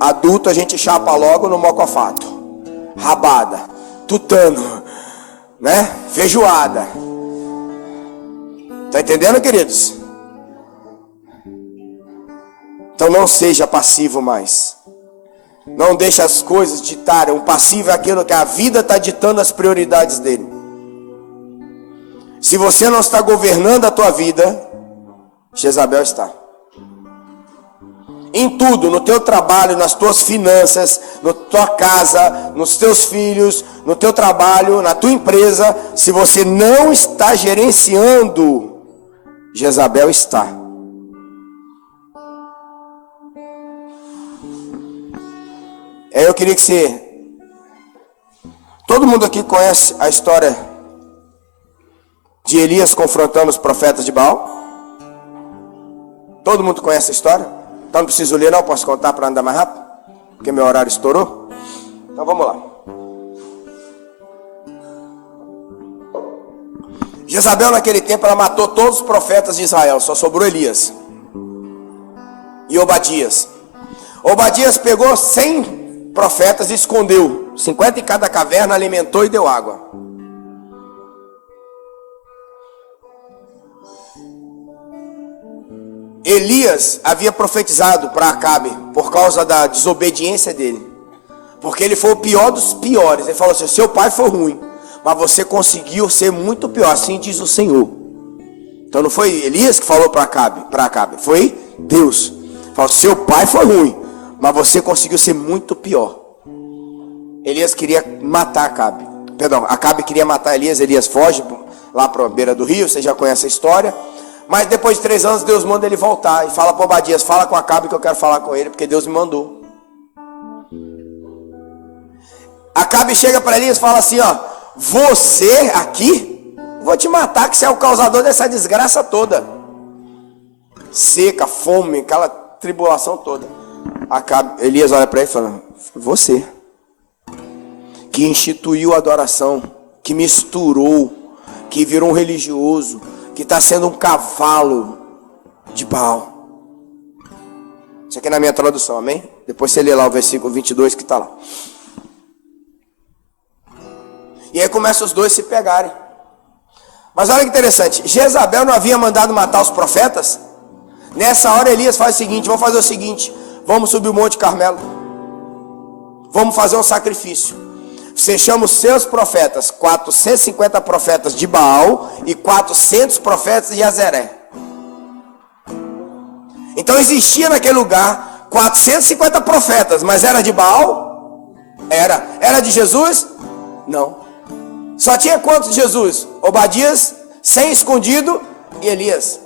Adulto a gente chapa logo no mocofato. Rabada, tutano, né? Feijoada. Tá entendendo, queridos? Então não seja passivo mais. Não deixe as coisas ditarem. Um passivo é aquilo que a vida está ditando as prioridades dele. Se você não está governando a tua vida, Jezabel está. Em tudo, no teu trabalho, nas tuas finanças, na tua casa, nos teus filhos, no teu trabalho, na tua empresa, se você não está gerenciando, Jezabel está. Eu queria que você... Todo mundo aqui conhece a história de Elias confrontando os profetas de Baal? Todo mundo conhece a história? Então não preciso ler, não? Posso contar para andar mais rápido? Porque meu horário estourou? Então vamos lá. Jezabel naquele tempo ela matou todos os profetas de Israel. Só sobrou Elias e Obadias. Obadias pegou 100 profetas e escondeu. 50 em cada caverna, alimentou e deu água. Elias havia profetizado para Acabe por causa da desobediência dele, porque ele foi o pior dos piores. Ele falou assim: seu pai foi ruim, mas você conseguiu ser muito pior, assim diz o Senhor. Então não foi Elias que falou para Acabe, foi Deus. Ele falou: seu pai foi ruim, mas você conseguiu ser muito pior. Elias queria matar Acabe. Acabe queria matar Elias. Elias foge lá para a beira do rio, você já conhece a história. Mas depois de 3 anos, Deus manda ele voltar. E fala para Obadias: fala com Acabe que eu quero falar com ele, porque Deus me mandou. Acabe chega para Elias e fala assim: ó, você aqui, vou te matar, que você é o causador dessa desgraça toda. Seca, fome, aquela tribulação toda. Elias olha para ele e fala: você, que instituiu a adoração, que misturou, que virou um religioso, que está sendo um cavalo de Baal. Isso aqui é na minha tradução, amém? Depois você lê lá o versículo 22 que está lá. E aí começa os dois se pegarem. Mas olha que interessante, Jezabel não havia mandado matar os profetas? Nessa hora Elias faz o seguinte, vamos fazer o seguinte, vamos subir o Monte Carmelo, vamos fazer um sacrifício. Você chama os seus profetas, 450 profetas de Baal e 400 profetas de Azeré. Então existia naquele lugar 450 profetas, mas era de Baal? Era de Jesus? Não. Só tinha quantos de Jesus? Obadias, 100 escondido e Elias.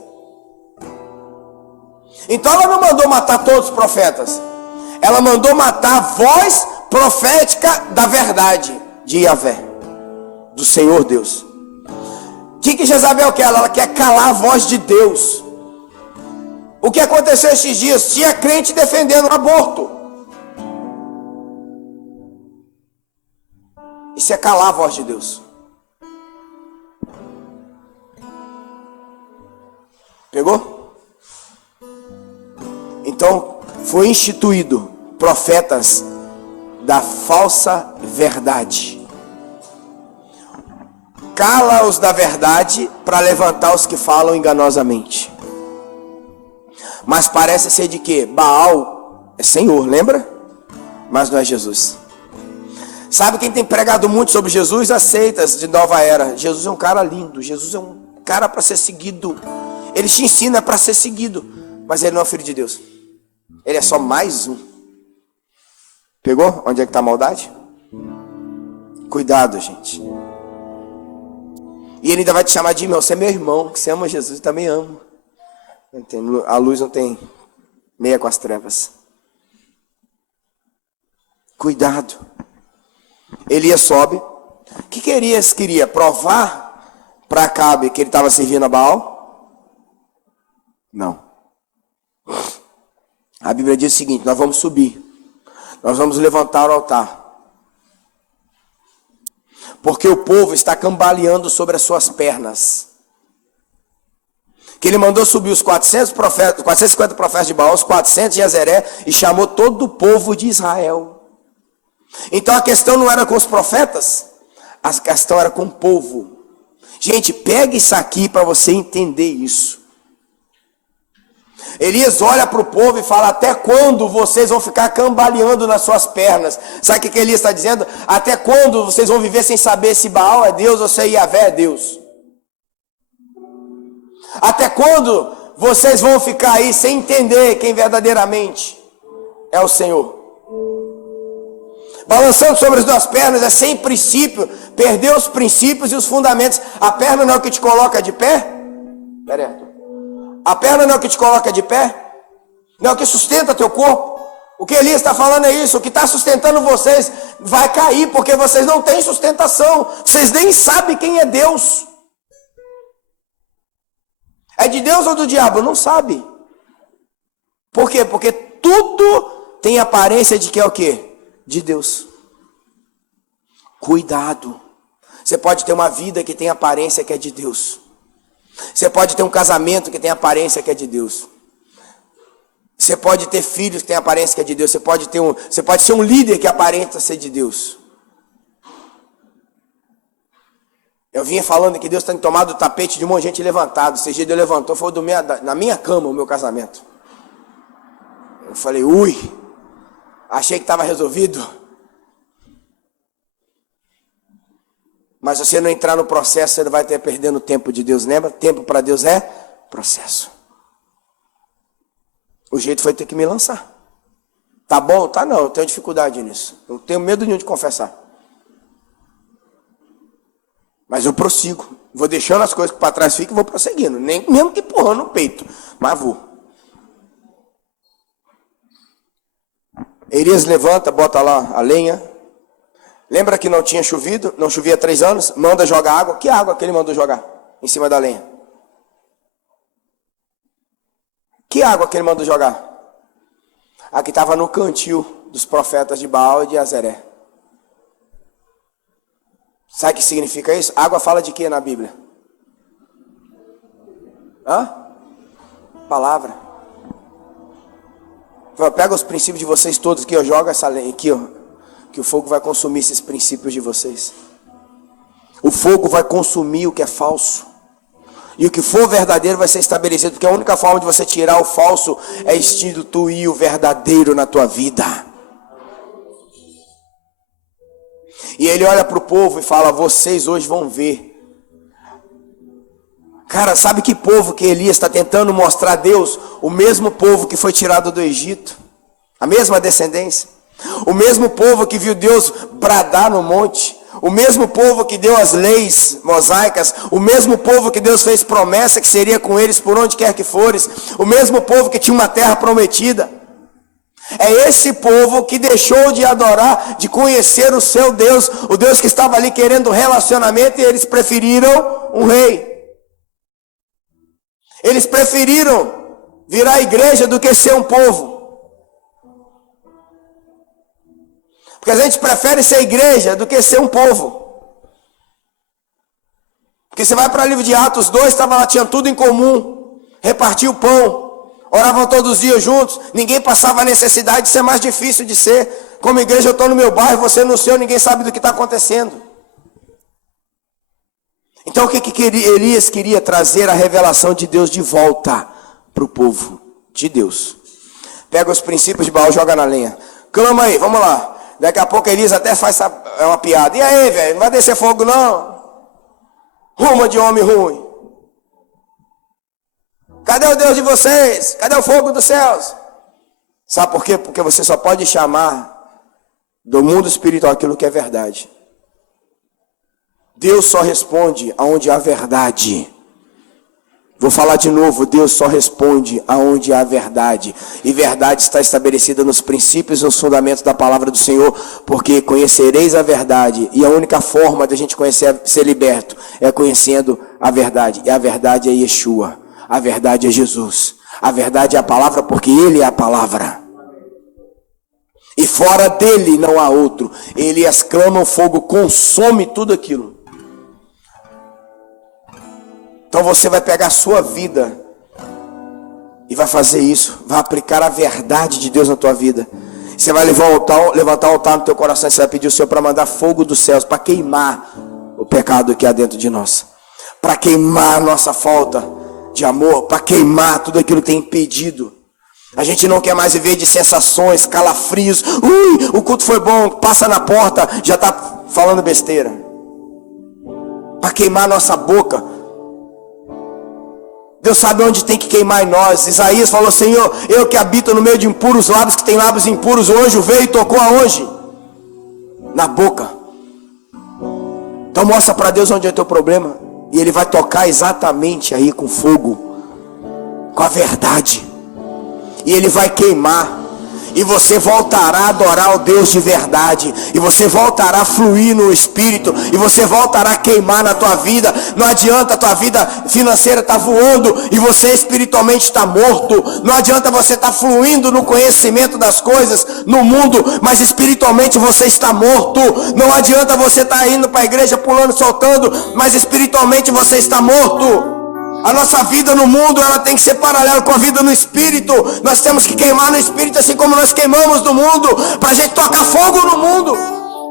Então ela não mandou matar todos os profetas. Ela mandou matar a voz profética da verdade de Yahvé, do Senhor Deus. O que Jezabel quer? Ela quer calar a voz de Deus. O que aconteceu esses dias? Tinha crente defendendo o aborto. Isso é calar a voz de Deus. Pegou? Então foi instituído profetas da falsa verdade. Cala os da verdade para levantar os que falam enganosamente. Mas parece ser de quê? Baal é Senhor, lembra? Mas não é Jesus. Sabe quem tem pregado muito sobre Jesus? As seitas de nova era. Jesus é um cara lindo, Jesus é um cara para ser seguido. Ele te ensina para ser seguido, mas ele não é filho de Deus. Ele é só mais um. Pegou? Onde é que está a maldade? Cuidado, gente. E ele ainda vai te chamar de irmão. Você é meu irmão, que você ama Jesus, eu também amo. A luz não tem meia com as trevas. Cuidado. Elias sobe. O que Elias queria? Provar para Acabe que ele estava servindo a Baal? Não. A Bíblia diz o seguinte: nós vamos subir. Nós vamos levantar o altar. Porque o povo está cambaleando sobre as suas pernas. Que ele mandou subir os 450 profetas de Baal, os 400 de Azeré, e chamou todo o povo de Israel. Então a questão não era com os profetas, a questão era com o povo. Gente, pega isso aqui para você entender isso. Elias olha para o povo e fala: até quando vocês vão ficar cambaleando nas suas pernas? Sabe o que Elias está dizendo? Até quando vocês vão viver sem saber se Baal é Deus ou se Yahvé é Deus? Até quando vocês vão ficar aí sem entender quem verdadeiramente é o Senhor? Balançando sobre as duas pernas é sem princípio, perdeu os princípios e os fundamentos. A perna não é o que te coloca de pé? Pera aí. A perna não é o que te coloca de pé? Não é o que sustenta teu corpo? O que Elias está falando é isso. O que está sustentando vocês vai cair, porque vocês não têm sustentação. Vocês nem sabem quem é Deus. É de Deus ou do diabo? Não sabe. Por quê? Porque tudo tem aparência de que é o quê? De Deus. Cuidado. Você pode ter uma vida que tem aparência que é de Deus. Você pode ter um casamento que tem aparência que é de Deus. Você pode ter filhos que tem aparência que é de Deus. Você pode ser um líder que aparenta ser de Deus. Eu vinha falando que Deus está tomado o tapete de um monte de gente levantado. Esse dia Deus levantou, foi dormir na minha cama o meu casamento. Eu falei: ui, achei que estava resolvido. Mas se você não entrar no processo, você vai ter perdendo o tempo de Deus. Lembra? Tempo para Deus é processo. O jeito foi ter que me lançar. Tá bom? Tá não, eu tenho dificuldade nisso. Eu tenho medo nenhum de confessar. Mas eu prossigo. Vou deixando as coisas que para trás ficam e vou prosseguindo. Nem, mesmo que empurrando no peito. Mas vou. Elias levanta, bota lá a lenha. Lembra que não tinha chovido? Não chovia há 3 anos? Manda jogar água. Que água que ele mandou jogar em cima da lenha? Que água que ele mandou jogar? A que estava no cantil dos profetas de Baal e de Azeré. Sabe o que significa isso? Água fala de quê na Bíblia? Palavra. Pega os princípios de vocês todos aqui, joga essa lenha aqui, que o fogo vai consumir esses princípios de vocês. O fogo vai consumir o que é falso. E o que for verdadeiro vai ser estabelecido, porque a única forma de você tirar o falso é instituir o verdadeiro na tua vida. E ele olha para o povo e fala: vocês hoje vão ver. Cara, sabe que povo que Elias está tentando mostrar a Deus? O mesmo povo que foi tirado do Egito, a mesma descendência, o mesmo povo que viu Deus bradar no monte, o mesmo povo que deu as leis mosaicas, o mesmo povo que Deus fez promessa que seria com eles por onde quer que fores, o mesmo povo que tinha uma terra prometida. É esse povo que deixou de adorar, de conhecer o seu Deus, o Deus que estava ali querendo relacionamento, e eles preferiram um rei. Eles preferiram virar igreja do que ser um povo. Porque a gente prefere ser igreja do que ser um povo. Porque você vai para o livro de Atos 2, estava lá, tinha tudo em comum. Repartia o pão, oravam todos os dias juntos. Ninguém passava necessidade, isso é mais difícil de ser. Como igreja eu estou no meu bairro, você no seu, ninguém sabe do que está acontecendo. Então o que Elias queria? Trazer a revelação de Deus de volta para o povo de Deus. Pega os princípios de Baal, joga na lenha. Clama aí, vamos lá. Daqui a pouco Elias até faz uma piada. E aí, velho, não vai descer fogo não? Ruma de homem ruim. Cadê o Deus de vocês? Cadê o fogo dos céus? Sabe por quê? Porque você só pode chamar do mundo espiritual aquilo que é verdade. Deus só responde aonde há verdade. Vou falar de novo, Deus só responde aonde há verdade. E verdade está estabelecida nos princípios e nos fundamentos da palavra do Senhor. Porque conhecereis a verdade. E a única forma de a gente conhecer, ser liberto, é conhecendo a verdade. E a verdade é Yeshua. A verdade é Jesus. A verdade é a palavra, porque Ele é a palavra. E fora dele não há outro. Elias clama, o fogo consome tudo aquilo. Então você vai pegar a sua vida e vai fazer isso, vai aplicar a verdade de Deus na tua vida. Você vai levantar o altar no teu coração, você vai pedir o Senhor para mandar fogo dos céus, para queimar o pecado que há dentro de nós, para queimar a nossa falta de amor, para queimar tudo aquilo que tem impedido. A gente não quer mais viver de sensações, calafrios. O culto foi bom, passa na porta, já está falando besteira. Para queimar a nossa boca. Deus sabe onde tem que queimar em nós. Isaías falou: Senhor, eu que habito no meio de impuros lábios, que tem lábios impuros, o anjo veio e tocou aonde? Na boca. Então mostra para Deus onde é o teu problema, e Ele vai tocar exatamente aí com fogo, com a verdade, e Ele vai queimar. E você voltará a adorar o Deus de verdade. E você voltará a fluir no Espírito. E você voltará a queimar na tua vida. Não adianta a tua vida financeira estar voando e você espiritualmente está morto. Não adianta você estar fluindo no conhecimento das coisas no mundo, mas espiritualmente você está morto. Não adianta você estar indo para a igreja pulando, soltando, mas espiritualmente você está morto. A nossa vida no mundo, ela tem que ser paralela com a vida no Espírito. Nós temos que queimar no Espírito, assim como nós queimamos no mundo, para a gente tocar fogo no mundo.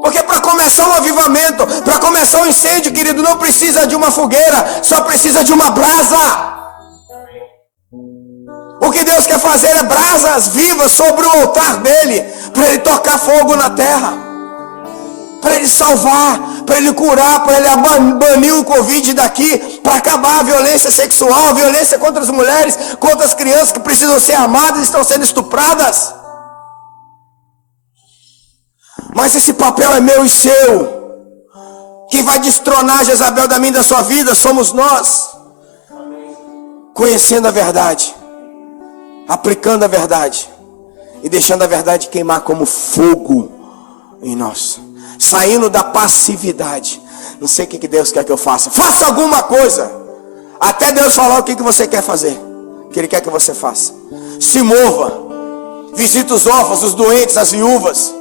Porque para começar um avivamento, para começar um incêndio, querido, não precisa de uma fogueira, só precisa de uma brasa. O que Deus quer fazer é brasas vivas sobre o altar dele, para ele tocar fogo na terra, para ele salvar, para ele curar, para ele banir o Covid daqui, para acabar a violência sexual, a violência contra as mulheres, contra as crianças que precisam ser amadas e estão sendo estupradas. Mas esse papel é meu e seu. Quem vai destronar Jezabel da minha e da sua vida somos nós, conhecendo a verdade, aplicando a verdade e deixando a verdade queimar como fogo em nós. Saindo da passividade. Não sei o que Deus quer que eu faça. Faça alguma coisa. Até Deus falar o que você quer fazer, que Ele quer que você faça. Se mova. Visita os órfãos, os doentes, as viúvas.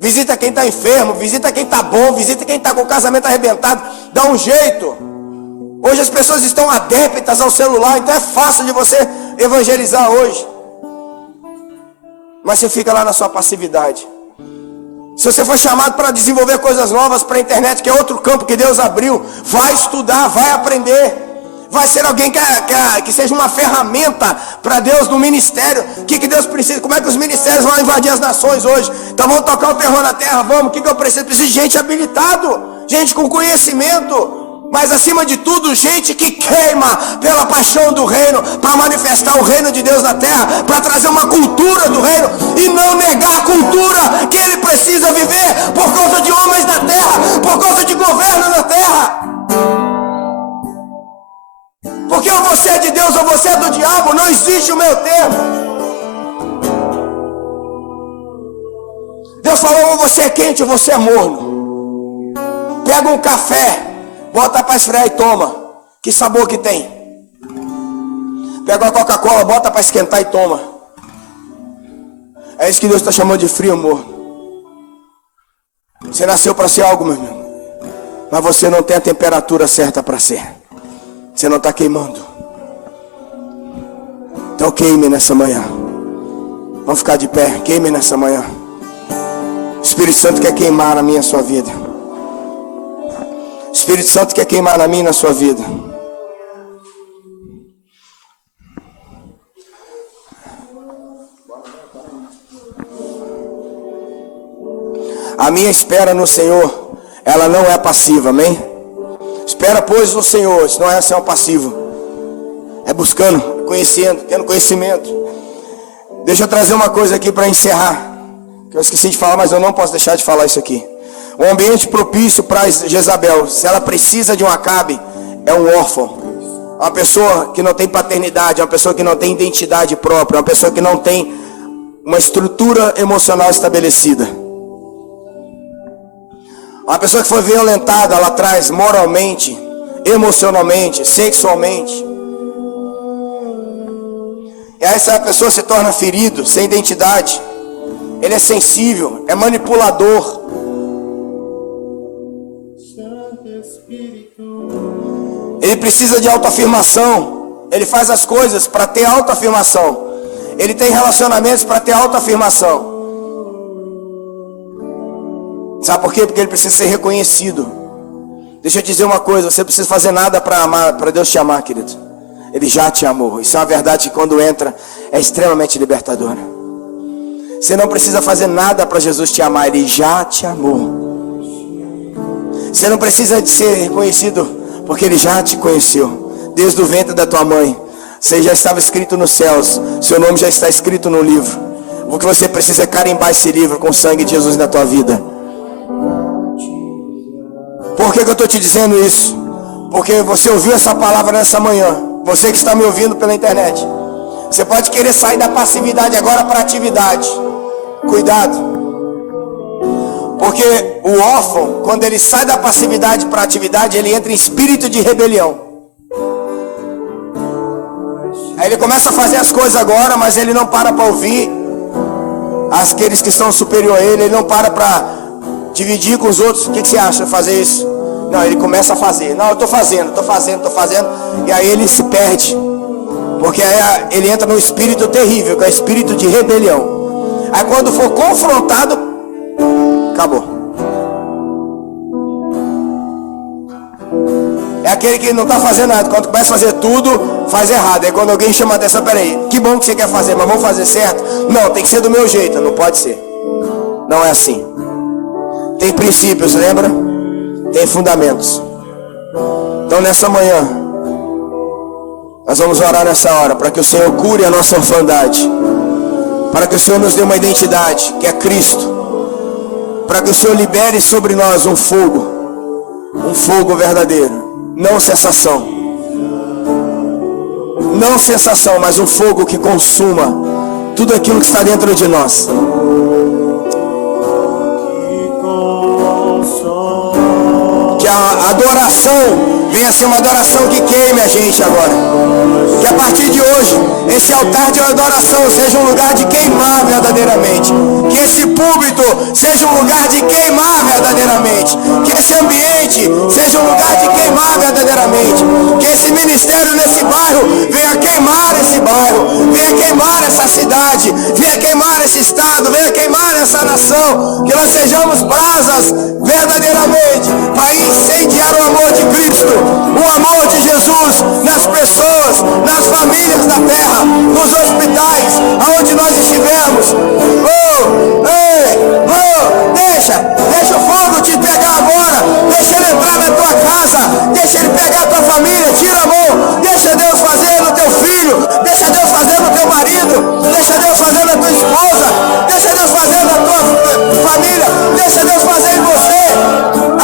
Visita quem está enfermo. Visita quem está bom. Visita quem está com o casamento arrebentado. Dá um jeito. Hoje as pessoas estão adeptas ao celular, então é fácil de você evangelizar hoje. Mas você fica lá na sua passividade. Se você foi chamado para desenvolver coisas novas para a internet, que é outro campo que Deus abriu, vai estudar, vai aprender. vai ser alguém que seja uma ferramenta para Deus no ministério. O que Deus precisa? Como é que os ministérios vão invadir as nações hoje? Então vamos tocar o terror na terra, vamos. O que eu preciso? Preciso de gente habilitado, gente com conhecimento. Mas acima de tudo, gente que queima pela paixão do reino, para manifestar o reino de Deus na terra, para trazer uma cultura do reino e não negar a cultura que ele precisa viver por causa de homens na terra, por causa de governo na terra. Porque ou você é de Deus ou você é do diabo, não existe o meio termo. Deus falou, ou você é quente ou você é morno. Pega um café, bota para esfriar e toma. Que sabor que tem. Pega uma Coca-Cola, bota para esquentar e toma. É isso que Deus está chamando de frio, amor. Você nasceu para ser algo, meu irmão, mas você não tem a temperatura certa para ser. Você não está queimando. Então queime nessa manhã. Vamos ficar de pé. Queime nessa manhã. O Espírito Santo quer queimar na minha e na sua vida. O Espírito Santo quer queimar na minha e na sua vida. A minha espera no Senhor, ela não é passiva, amém? Espera, pois, no Senhor, isso não é ser um passivo. É buscando, conhecendo, tendo conhecimento. Deixa eu trazer uma coisa aqui para encerrar. Que eu esqueci de falar, mas eu não posso deixar de falar isso aqui. O ambiente propício para Jezabel, se ela precisa de um Acabe, é um órfão. Uma pessoa que não tem paternidade, uma pessoa que não tem identidade própria, uma pessoa que não tem uma estrutura emocional estabelecida. Uma pessoa que foi violentada lá atrás, moralmente, emocionalmente, sexualmente. E aí essa pessoa se torna ferido, sem identidade. Ele é sensível, é manipulador. Ele precisa de autoafirmação. Ele faz as coisas para ter autoafirmação. Ele tem relacionamentos para ter autoafirmação. Sabe por quê? Porque ele precisa ser reconhecido. Deixa eu dizer uma coisa, você não precisa fazer nada para amar, para Deus te amar, querido. Ele já te amou. Isso é uma verdade que quando entra é extremamente libertadora. Você não precisa fazer nada para Jesus te amar, Ele já te amou. Você não precisa de ser reconhecido, porque Ele já te conheceu. Desde o ventre da tua mãe, você já estava escrito nos céus, seu nome já está escrito no livro. O que você precisa é carimbar esse livro com o sangue de Jesus na tua vida. Por que eu estou te dizendo isso? Porque você ouviu essa palavra nessa manhã. Você que está me ouvindo pela internet. Você pode querer sair da passividade agora para a atividade. Cuidado. Porque o órfão, quando ele sai da passividade para a atividade, ele entra em espírito de rebelião. Aí ele começa a fazer as coisas agora, mas ele não para ouvir aqueles que estão superior a ele. Ele não para dividir com os outros. O que você acha de fazer isso? Não, ele começa a fazer. Não, eu estou fazendo. E aí ele se perde. Porque aí ele entra num espírito terrível, que é o espírito de rebelião. Aí quando for confrontado, acabou. É aquele que não está fazendo nada. Quando começa a fazer tudo, faz errado. Aí quando alguém chama a atenção, peraí, que bom que você quer fazer, mas vamos fazer certo? Não, tem que ser do meu jeito, não pode ser. Não é assim. Tem princípios, lembra? Tem fundamentos. Então nessa manhã, nós vamos orar nessa hora, para que o Senhor cure a nossa orfandade. Para que o Senhor nos dê uma identidade, que é Cristo. Para que o Senhor libere sobre nós um fogo verdadeiro. Não sensação. Não sensação, mas um fogo que consuma tudo aquilo que está dentro de nós. Que a adoração venha ser uma adoração que queime a gente agora. Que a partir de hoje, esse altar de adoração seja um lugar de queimar verdadeiramente. Que esse púlpito seja um lugar de queimar verdadeiramente. Que esse ambiente seja um lugar de queimar verdadeiramente. Que esse ministério nesse bairro venha queimar esse bairro. Venha queimar essa cidade. Venha queimar esse estado. Venha queimar essa nação. Que nós sejamos brasas verdadeiramente para incendiar o amor de Cristo. O amor de Jesus. Jesus nas pessoas, nas famílias da terra, nos hospitais, aonde nós estivermos. Deixa o fogo te pegar agora, deixa ele entrar na tua casa, deixa ele pegar a tua família, tira a mão, deixa Deus fazer no teu filho, deixa Deus fazer no teu marido, deixa Deus fazer na tua esposa, deixa Deus fazer na tua família, deixa Deus fazer em você.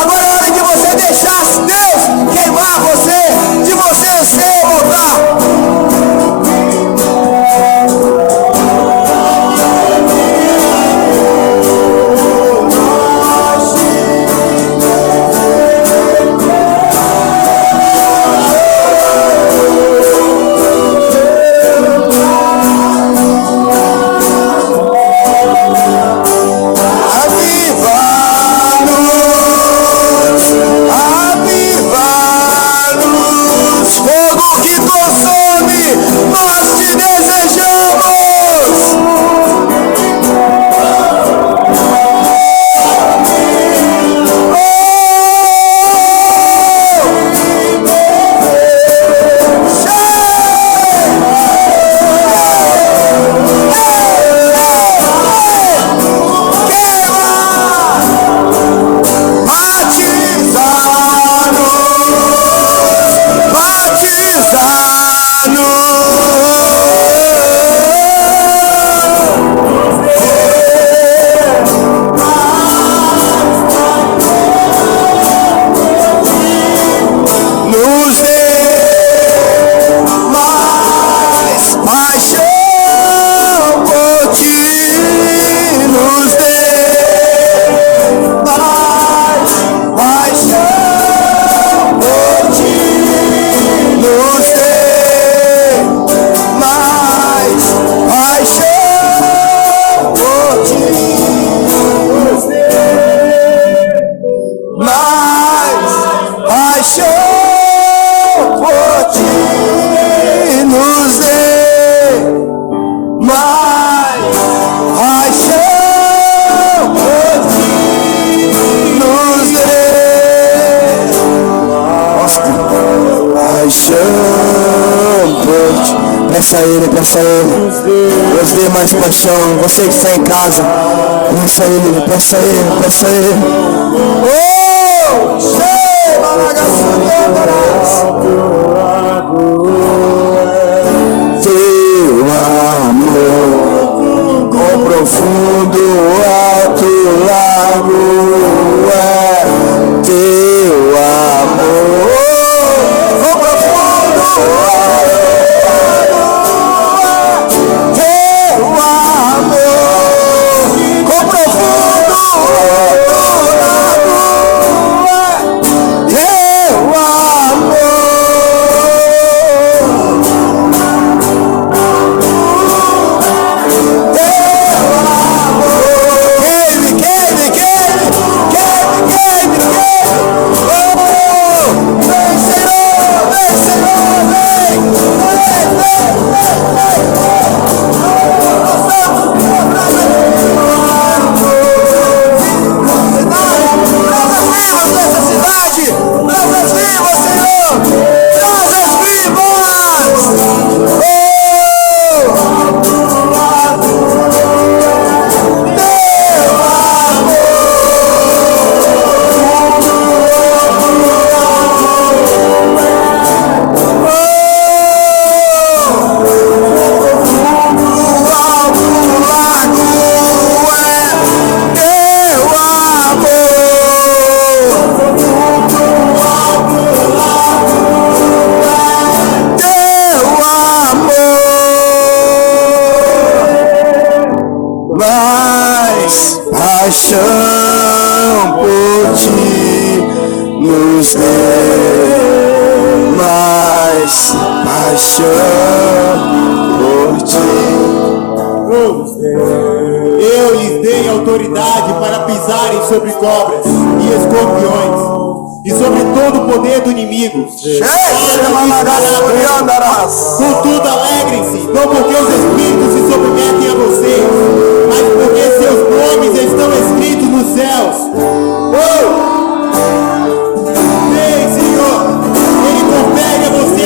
Agora é hora de você deixar Deus queimar você, de você ser voltar. Peça a Ele, Deus dê mais paixão. Você que está em casa, peça a Ele, peça a Ele, peça a Ele. Teu amor, com profundo alto lago, teu amor, com profundo alto. Eu lhes dei autoridade para pisarem sobre cobras e escorpiões e sobre todo o poder do inimigo. Contudo, alegrem-se, não porque os espíritos se submetem a vocês, mas porque seus nomes estão escritos nos céus. Ei, Senhor, Ele confere a você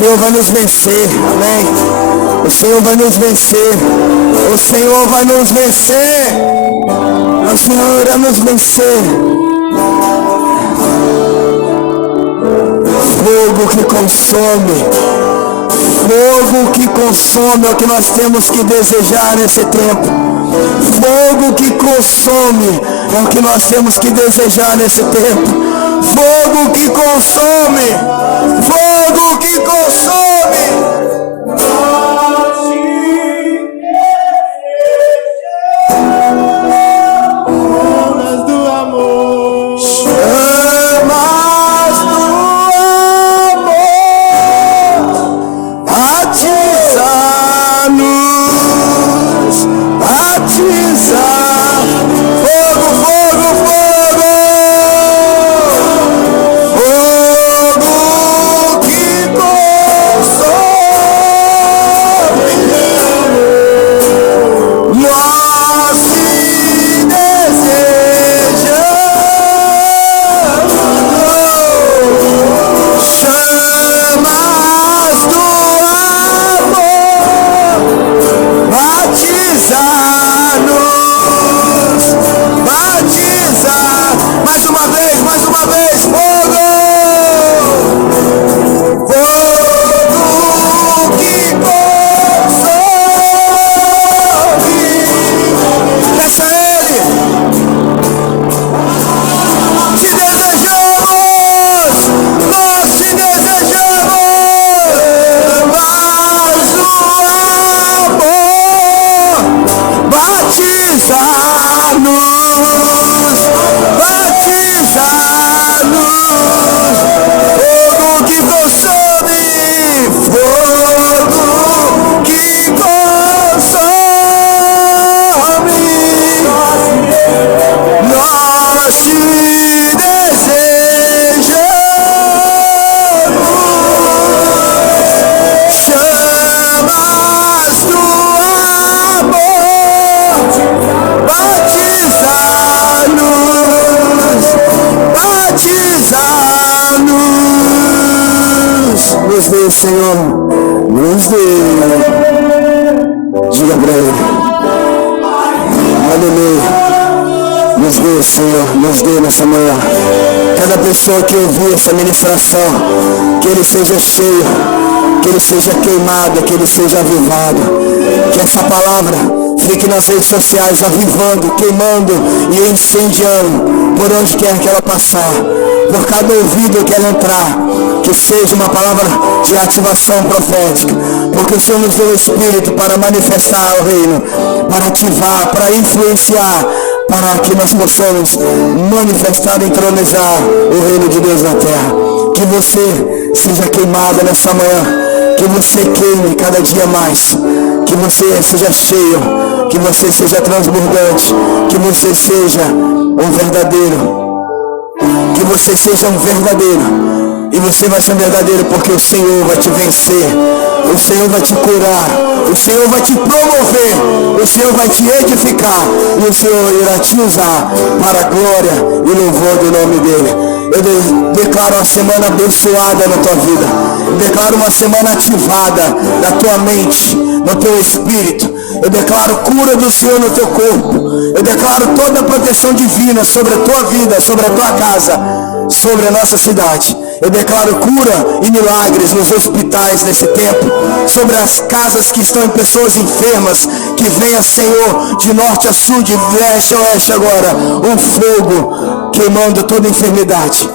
Senhor vai nos vencer, amém. O Senhor vai nos vencer. O Senhor vai nos vencer. O Senhor vai nos vencer. Fogo que consome. Fogo que consome é o que nós temos que desejar nesse tempo. Fogo que consome é o que nós temos que desejar nesse tempo. Fogo que consome. Fogo que consome. Ondas do amor. Chamas do amor, atiza-nos, atiza. Fogo, fogo, fogo. Fogo que consome. Nós te desejamos. Chamas do amor, batiza-nos, batiza. Mais uma vez, fogo. Fogo que consome. Peça a Ele. Te desejamos, nós te desejamos. Mas o amor batiza-nos, batiza-nos. Fogo que consome, fogo que consome. Nós te desejamos. Chamas do amor, batiza-nos, batiza-nos. Nos dê, Senhor, nos dê. Diga para Ele. Aleluia. Nos dê, Senhor, nos dê nessa manhã. Cada pessoa que ouvir essa ministração, que ele seja cheio, que ele seja queimado, que ele seja avivado. Que essa palavra fique nas redes sociais, avivando, queimando e incendiando por onde quer que ela passar. Por cada ouvido que ela entrar, que seja uma palavra de ativação profética. Porque o Senhor nos deu o Espírito para manifestar o reino, para ativar, para influenciar, para que nós possamos manifestar e entronizar o reino de Deus na terra. Que você seja queimado nessa manhã, que você queime cada dia mais, que você seja cheio, que você seja transbordante, que você seja um verdadeiro, que você seja um verdadeiro. E você vai ser um verdadeiro porque o Senhor vai te vencer, o Senhor vai te curar, o Senhor vai te promover, o Senhor vai te edificar e o Senhor irá te usar para a glória e louvor do nome dEle. Eu declaro uma semana abençoada na tua vida. Eu declaro uma semana ativada na tua mente, no teu espírito. Eu declaro cura do Senhor no teu corpo. Eu declaro toda a proteção divina sobre a tua vida, sobre a tua casa, sobre a nossa cidade. Eu declaro cura e milagres nos hospitais nesse tempo, sobre as casas que estão em pessoas enfermas, que venha, Senhor, de norte a sul, de leste a oeste agora, um fogo queimando toda enfermidade,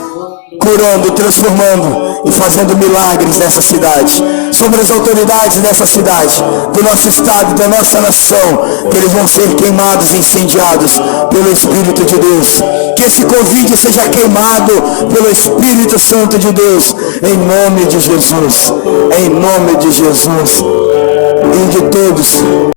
curando, transformando e fazendo milagres nessa cidade, sobre as autoridades dessa cidade, do nosso estado, da nossa nação, que eles vão ser queimados e incendiados pelo Espírito de Deus. Que esse Covid seja queimado pelo Espírito Santo de Deus, em nome de Jesus, em nome de Jesus e de todos.